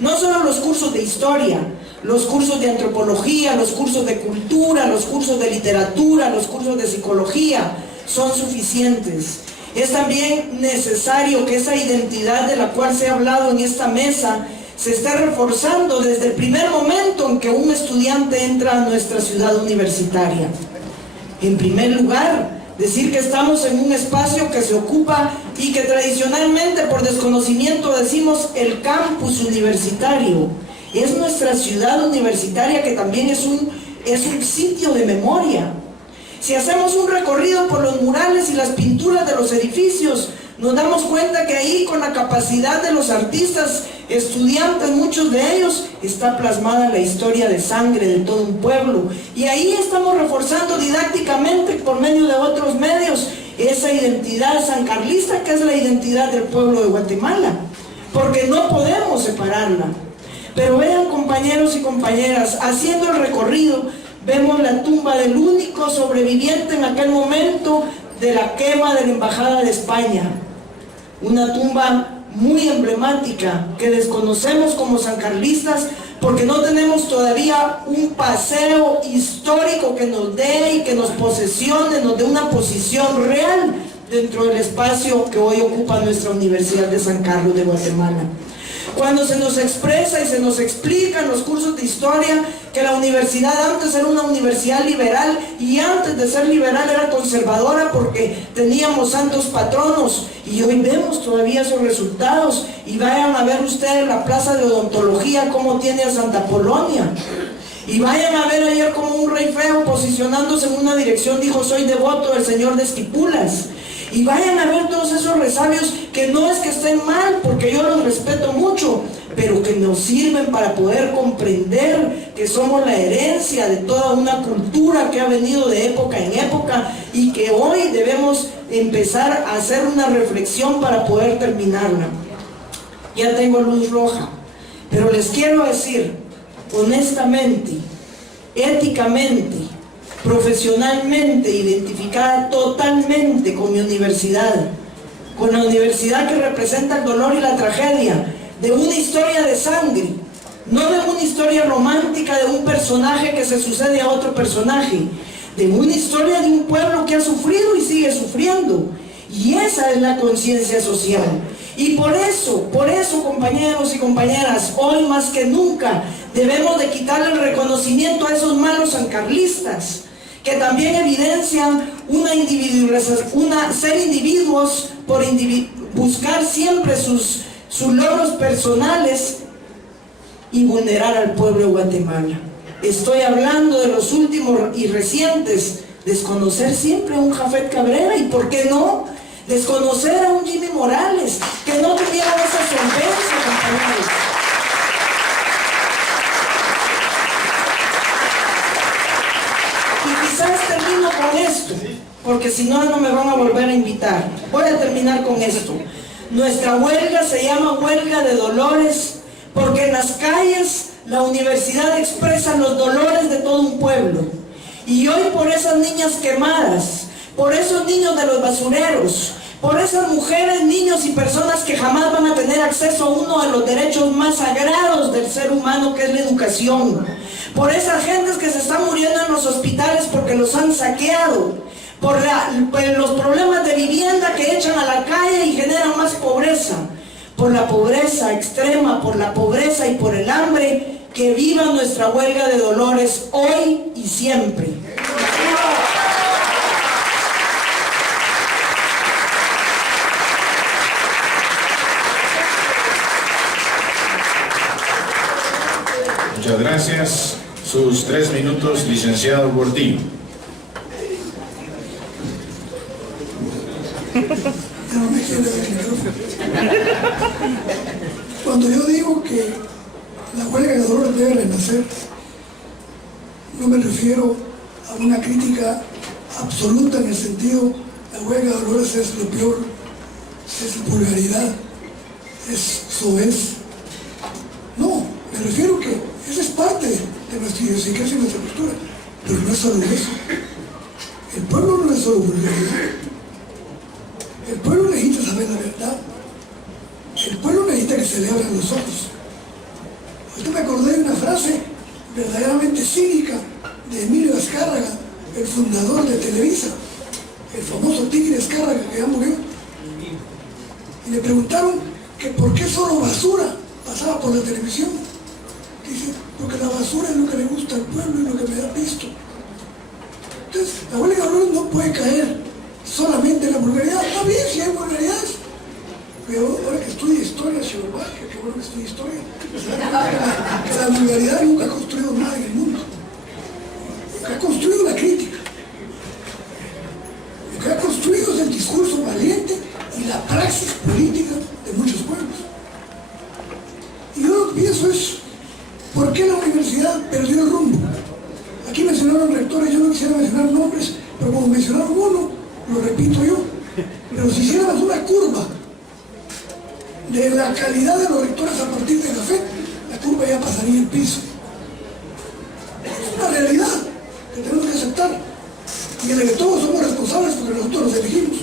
no solo los cursos de historia, los cursos de antropología, los cursos de cultura, los cursos de literatura, los cursos de psicología son suficientes. Es también necesario que esa identidad de la cual se ha hablado en esta mesa se esté reforzando desde el primer momento en que un estudiante entra a nuestra ciudad universitaria. En primer lugar, decir que estamos en un espacio que se ocupa y que tradicionalmente por desconocimiento decimos el campus universitario. Es nuestra ciudad universitaria, que también es un sitio de memoria. Si hacemos un recorrido por los murales y las pinturas de los edificios, nos damos cuenta que ahí, con la capacidad de los artistas, estudiantes, muchos de ellos, está plasmada la historia de sangre de todo un pueblo. Y ahí estamos reforzando didácticamente, por medio de otros medios, esa identidad sancarlista, que es la identidad del pueblo de Guatemala, porque no podemos separarla. Pero vean, compañeros y compañeras, haciendo el recorrido, vemos la tumba del único sobreviviente en aquel momento de la quema de la Embajada de España. Una tumba muy emblemática que desconocemos como sancarlistas, porque no tenemos todavía un paseo histórico que nos dé y que nos posesione, nos dé una posición real dentro del espacio que hoy ocupa nuestra Universidad de San Carlos de Guatemala. Cuando se nos expresa y se nos explica en los cursos de historia que la universidad antes era una universidad liberal, y antes de ser liberal era conservadora porque teníamos santos patronos, y hoy vemos todavía esos resultados. Y vayan a ver ustedes la plaza de odontología, cómo tiene a Santa Polonia. Y vayan a ver ayer como un rey feo, posicionándose en una dirección, dijo: soy devoto del Señor de Esquipulas. Y vayan a ver todos esos resabios, que no es que estén mal, porque yo los respeto mucho, pero que nos sirven para poder comprender que somos la herencia de toda una cultura que ha venido de época en época, y que hoy debemos empezar a hacer una reflexión para poder terminarla. Ya tengo luz roja, pero les quiero decir honestamente, éticamente, profesionalmente, identificada totalmente con mi universidad, con la universidad que representa el dolor y la tragedia de una historia de sangre, no de una historia romántica de un personaje que se sucede a otro personaje, de una historia de un pueblo que ha sufrido y sigue sufriendo. Y esa es la conciencia social. Y por eso, compañeros y compañeras, hoy más que nunca debemos de quitarle el reconocimiento a esos malos sancarlistas que también evidencian ser individuos por buscar siempre sus logros personales y vulnerar al pueblo de Guatemala. Estoy hablando de los últimos y recientes, desconocer siempre a un Jafet Cabrera y, ¿por qué no?, desconocer a un Jimmy Morales, que no tuvieron esa solvencia, compañeros. Y quizás termino con esto, porque si no, no me van a volver a invitar. Voy a terminar con esto. Nuestra huelga se llama Huelga de Dolores, porque en las calles la universidad expresa los dolores de todo un pueblo. Y hoy, por esas niñas quemadas, por esos niños de los basureros, por esas mujeres, niños y personas que jamás van a tener acceso a uno de los derechos más sagrados del ser humano, que es la educación, por esas gentes que se están muriendo en los hospitales porque los han saqueado, por los problemas de vivienda que echan a la calle y generan más pobreza, por la pobreza extrema, por la pobreza y por el hambre, que viva nuestra huelga de dolores hoy y siempre. Muchas gracias. Sus 3 minutos, licenciado Gordillo. No me quiere ver el micrófono. Cuando yo digo que la huelga de dolores debe renacer, no me refiero a una crítica absoluta en el sentido, la huelga de dolores es lo peor, es vulgaridad, es soez. No, me refiero que esa es parte de nuestra idiosincrasia y nuestra cultura, pero no es solo eso. El pueblo no es solo vulgaridad. El pueblo necesita saber la verdad. El pueblo necesita que se le abran los ojos. Ahorita me acordé de una frase verdaderamente cínica de Emilio Azcárraga, el fundador de Televisa, el famoso Tigre Azcárraga, que ya murió. Y le preguntaron que por qué solo basura pasaba por la televisión. Dice, porque la basura es lo que le gusta al pueblo y lo que me da pisto. Entonces, la huelga de dolores no puede caer solamente en la vulgaridad. Está bien si hay vulgaridades, pero ahora que estudia historia, Chirolvaje, que bueno que estudia historia, que la vulgaridad nunca ha construido nada en el mundo. Lo que ha construido la crítica. Lo que ha construido es el discurso valiente y la praxis política de muchos pueblos. Y yo lo que pienso es, ¿por qué la universidad perdió el rumbo? Aquí mencionaron rectores, yo no quisiera mencionar nombres, pero como mencionaron uno, lo repito yo. Pero si hiciéramos una curva de la calidad de los rectores a partir de la FED, la curva ya pasaría el piso. Es una realidad que tenemos que aceptar y en la que todos somos responsables porque nosotros los elegimos,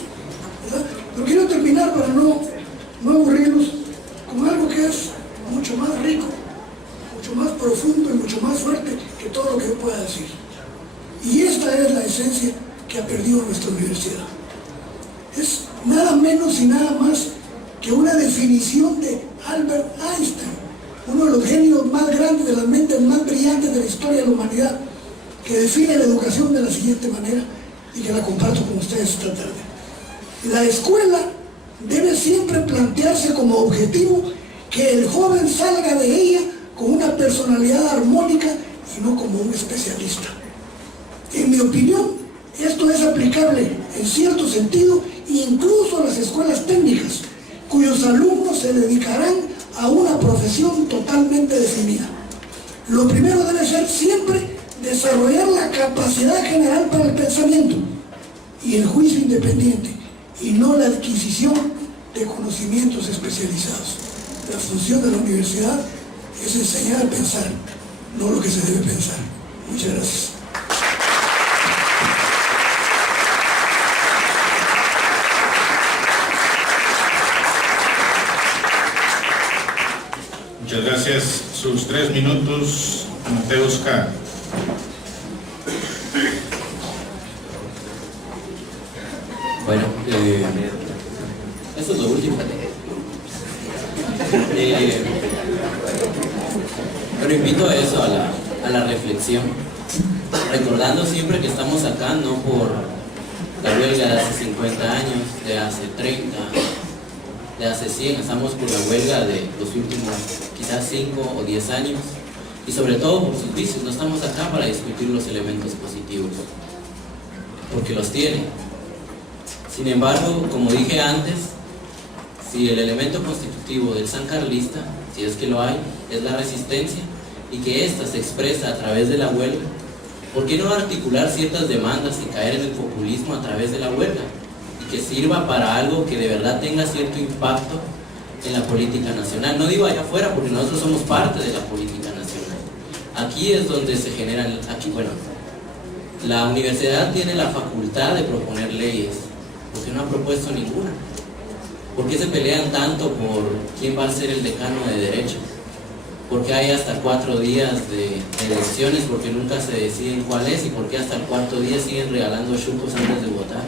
¿verdad? Pero quiero terminar para no aburrirlos con algo que es mucho más rico, mucho más profundo y mucho más fuerte que todo lo que yo pueda decir. Y esta es la esencia que ha perdido nuestra universidad. Es nada menos y nada más que una definición de Albert Einstein, uno de los genios más grandes, de las mentes más brillantes de la historia de la humanidad, que define la educación de la siguiente manera y que la comparto con ustedes esta tarde. La escuela debe siempre plantearse como objetivo que el joven salga de ella con una personalidad armónica y no como un especialista. En mi opinión, esto es aplicable en cierto sentido incluso a las escuelas técnicas, cuyos alumnos se dedicarán a una profesión totalmente definida. Lo primero debe ser siempre desarrollar la capacidad general para el pensamiento y el juicio independiente, y no la adquisición de conocimientos especializados. La función de la universidad es enseñar a pensar, no lo que se debe pensar. Muchas gracias. Muchas gracias. Sus 3 minutos, Mateus K. Bueno, eso es lo último. Pero invito a eso, a la reflexión. recordando siempre que estamos acá no por la huelga de hace 50 años, de hace 30, de hace 100, estamos por la huelga de los últimos quizás 5 o 10 años, y sobre todo por sus vicios. No estamos acá para discutir los elementos positivos, porque los tiene. Sin embargo, como dije antes, si el elemento constitutivo del sancarlista, si es que lo hay, es la resistencia, y que ésta se expresa a través de la huelga, ¿por qué no articular ciertas demandas y caer en el populismo a través de la huelga? Y que sirva para algo que de verdad tenga cierto impacto en la política nacional. No digo allá afuera, porque nosotros somos parte de la política nacional. Aquí es donde se generan, la universidad tiene la facultad de proponer leyes, porque no ha propuesto ninguna. ¿Por qué se pelean tanto por quién va a ser el decano de Derecho? ¿Por qué hay hasta 4 días de elecciones? Porque nunca se deciden cuál es, y por qué hasta el 4º día siguen regalando chucos antes de votar.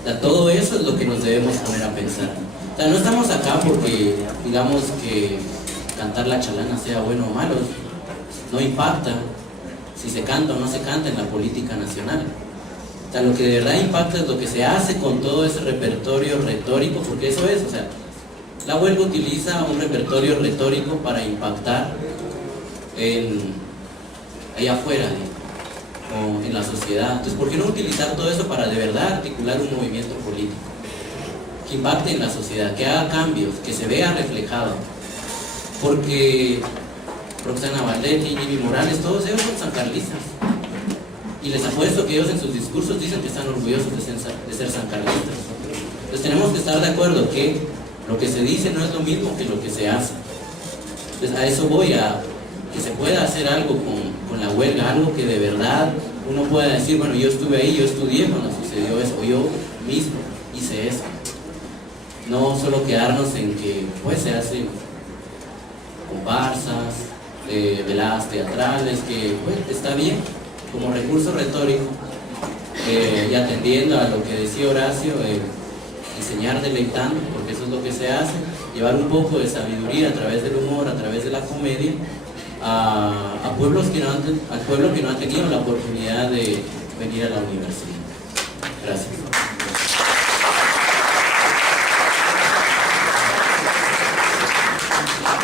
O sea, todo eso es lo que nos debemos poner a pensar. O sea, no estamos acá porque digamos que cantar la chalana sea bueno o malo. No impacta si se canta o no se canta en la política nacional. O sea, lo que de verdad impacta es lo que se hace con todo ese repertorio retórico, porque eso es, o sea, la huelga utiliza un repertorio retórico para impactar allá afuera, o en la sociedad. Entonces, ¿por qué no utilizar todo eso para de verdad articular un movimiento político que impacte en la sociedad, que haga cambios, que se vea reflejado? Porque Roxana Valdetti, Jimmy Morales, todos ellos son sancarlistas. Y les apuesto que ellos en sus discursos dicen que están orgullosos de ser sancarlistas. Entonces tenemos que estar de acuerdo que lo que se dice no es lo mismo que lo que se hace. Entonces a eso voy, a que se pueda hacer algo con la huelga, algo que de verdad uno pueda decir, bueno, yo estuve ahí, yo estudié cuando sucedió eso, o yo mismo hice eso. No solo quedarnos en que pues se hacen comparsas, veladas teatrales, que pues está bien como recurso retórico, y atendiendo a lo que decía Horacio, enseñar deleitando, porque eso es lo que se hace, llevar un poco de sabiduría a través del humor, a través de la comedia, al pueblo que no ha tenido la oportunidad de venir a la universidad. Gracias.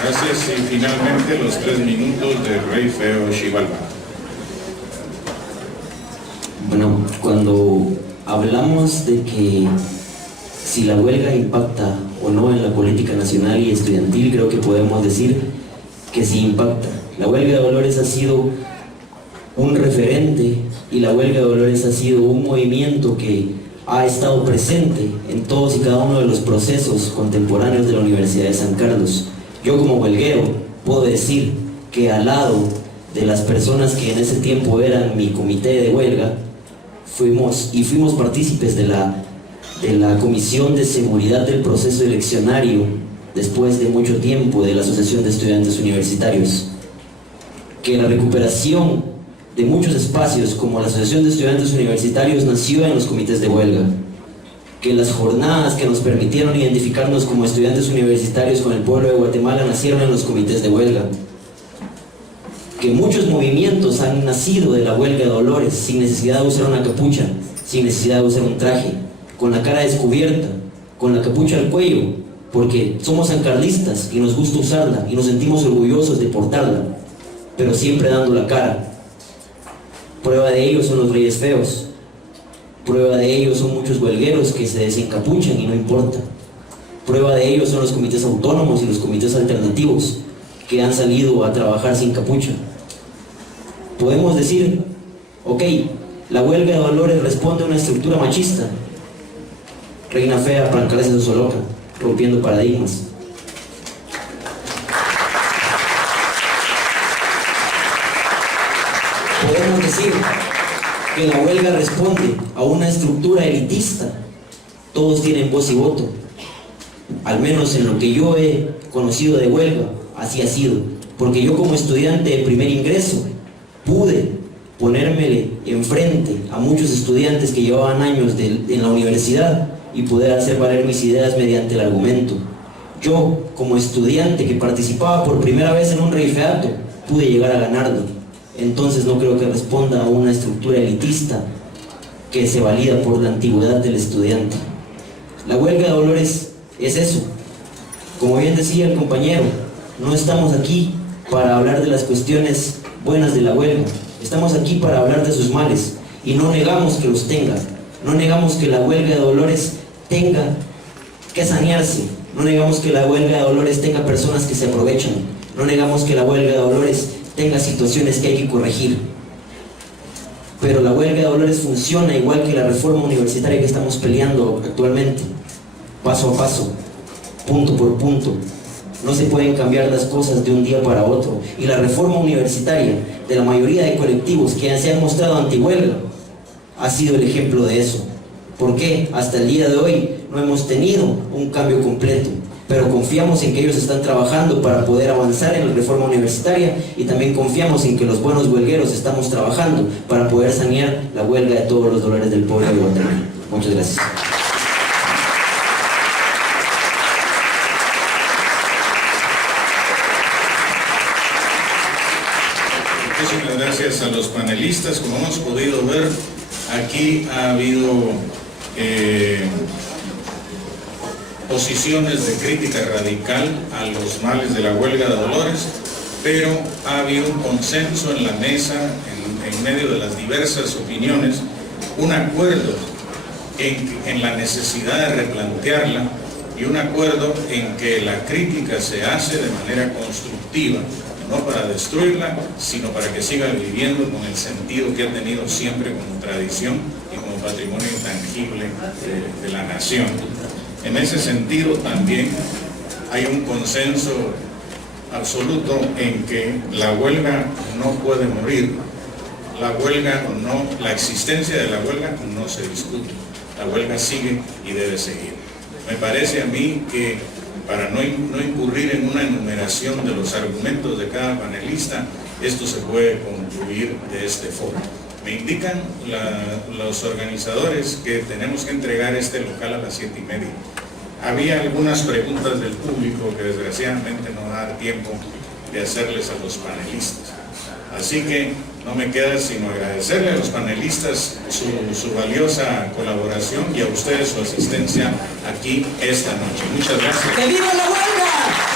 Gracias, y finalmente los 3 minutos de Rey Feo Xibalbá. Bueno, cuando hablamos de que si la huelga impacta o no en la política nacional y estudiantil, creo que podemos decir que sí impacta. La huelga de Dolores ha sido un referente, y la huelga de Dolores ha sido un movimiento que ha estado presente en todos y cada uno de los procesos contemporáneos de la Universidad de San Carlos. Yo como huelguero puedo decir que al lado de las personas que en ese tiempo eran mi comité de huelga, fuimos partícipes de la Comisión de Seguridad del Proceso Eleccionario después de mucho tiempo de la Asociación de Estudiantes Universitarios. Que la recuperación de muchos espacios como la Asociación de Estudiantes Universitarios nació en los comités de huelga. Que las jornadas que nos permitieron identificarnos como estudiantes universitarios con el pueblo de Guatemala nacieron en los comités de huelga. Que muchos movimientos han nacido de la huelga de Dolores sin necesidad de usar una capucha, sin necesidad de usar un traje, con la cara descubierta, con la capucha al cuello, porque somos sancarlistas y nos gusta usarla y nos sentimos orgullosos de portarla, pero siempre dando la cara. Prueba de ello son los Reyes Feos. Prueba de ello son muchos huelgueros que se desencapuchan y no importa. Prueba de ello son los comités autónomos y los comités alternativos que han salido a trabajar sin capucha. Podemos decir, ok, la huelga de Dolores responde a una estructura machista. Reina Fea, Pancracia Sosoloca, rompiendo paradigmas. Podemos decir que la huelga responde a una estructura elitista. Todos tienen voz y voto. Al menos en lo que yo he conocido de huelga, así ha sido. Porque yo como estudiante de primer ingreso pude ponérmele enfrente a muchos estudiantes que llevaban años en la universidad y poder hacer valer mis ideas mediante el argumento. Yo como estudiante que participaba por primera vez en un reifeato pude llegar a ganarlo. entonces no creo que responda a una estructura elitista que se valida por la antigüedad del estudiante. La huelga de Dolores es eso. Como bien decía el compañero, no estamos aquí para hablar de las cuestiones buenas de la huelga, estamos aquí para hablar de sus males, y no negamos que los tenga, no negamos que la huelga de Dolores tenga que sanearse, no negamos que la huelga de Dolores tenga personas que se aprovechan, no negamos que la huelga de Dolores tenga situaciones que hay que corregir, pero la huelga de Dolores funciona igual que la reforma universitaria que estamos peleando actualmente, paso a paso, punto por punto. No se pueden cambiar las cosas de un día para otro, y la reforma universitaria de la mayoría de colectivos que se han mostrado antihuelga ha sido el ejemplo de eso. ¿Por qué? Hasta el día de hoy no hemos tenido un cambio completo, pero confiamos en que ellos están trabajando para poder avanzar en la reforma universitaria, y también confiamos en que los buenos huelgueros estamos trabajando para poder sanear la huelga de todos los dolores del pueblo de Guatemala. Muchas gracias. Muchísimas gracias a los panelistas. Como hemos podido ver, aquí ha habido posiciones de crítica radical a los males de la huelga de Dolores, pero ha habido un consenso en la mesa, en medio de las diversas opiniones, un acuerdo en la necesidad de replantearla, y un acuerdo en que la crítica se hace de manera constructiva, no para destruirla, sino para que siga viviendo con el sentido que ha tenido siempre como tradición y como patrimonio intangible de la nación. En ese sentido también hay un consenso absoluto en que la huelga no puede morir. La existencia de la huelga no se discute. La huelga sigue y debe seguir. Me parece a mí que, para no incurrir en una enumeración de los argumentos de cada panelista, esto se puede concluir de este foro. Me indican los organizadores que tenemos que entregar este local a las 7:30. Había algunas preguntas del público que desgraciadamente no da tiempo de hacerles a los panelistas. Así que no me queda sino agradecerle a los panelistas su valiosa colaboración, y a ustedes su asistencia aquí esta noche. Muchas gracias. ¡Que viva la huelga!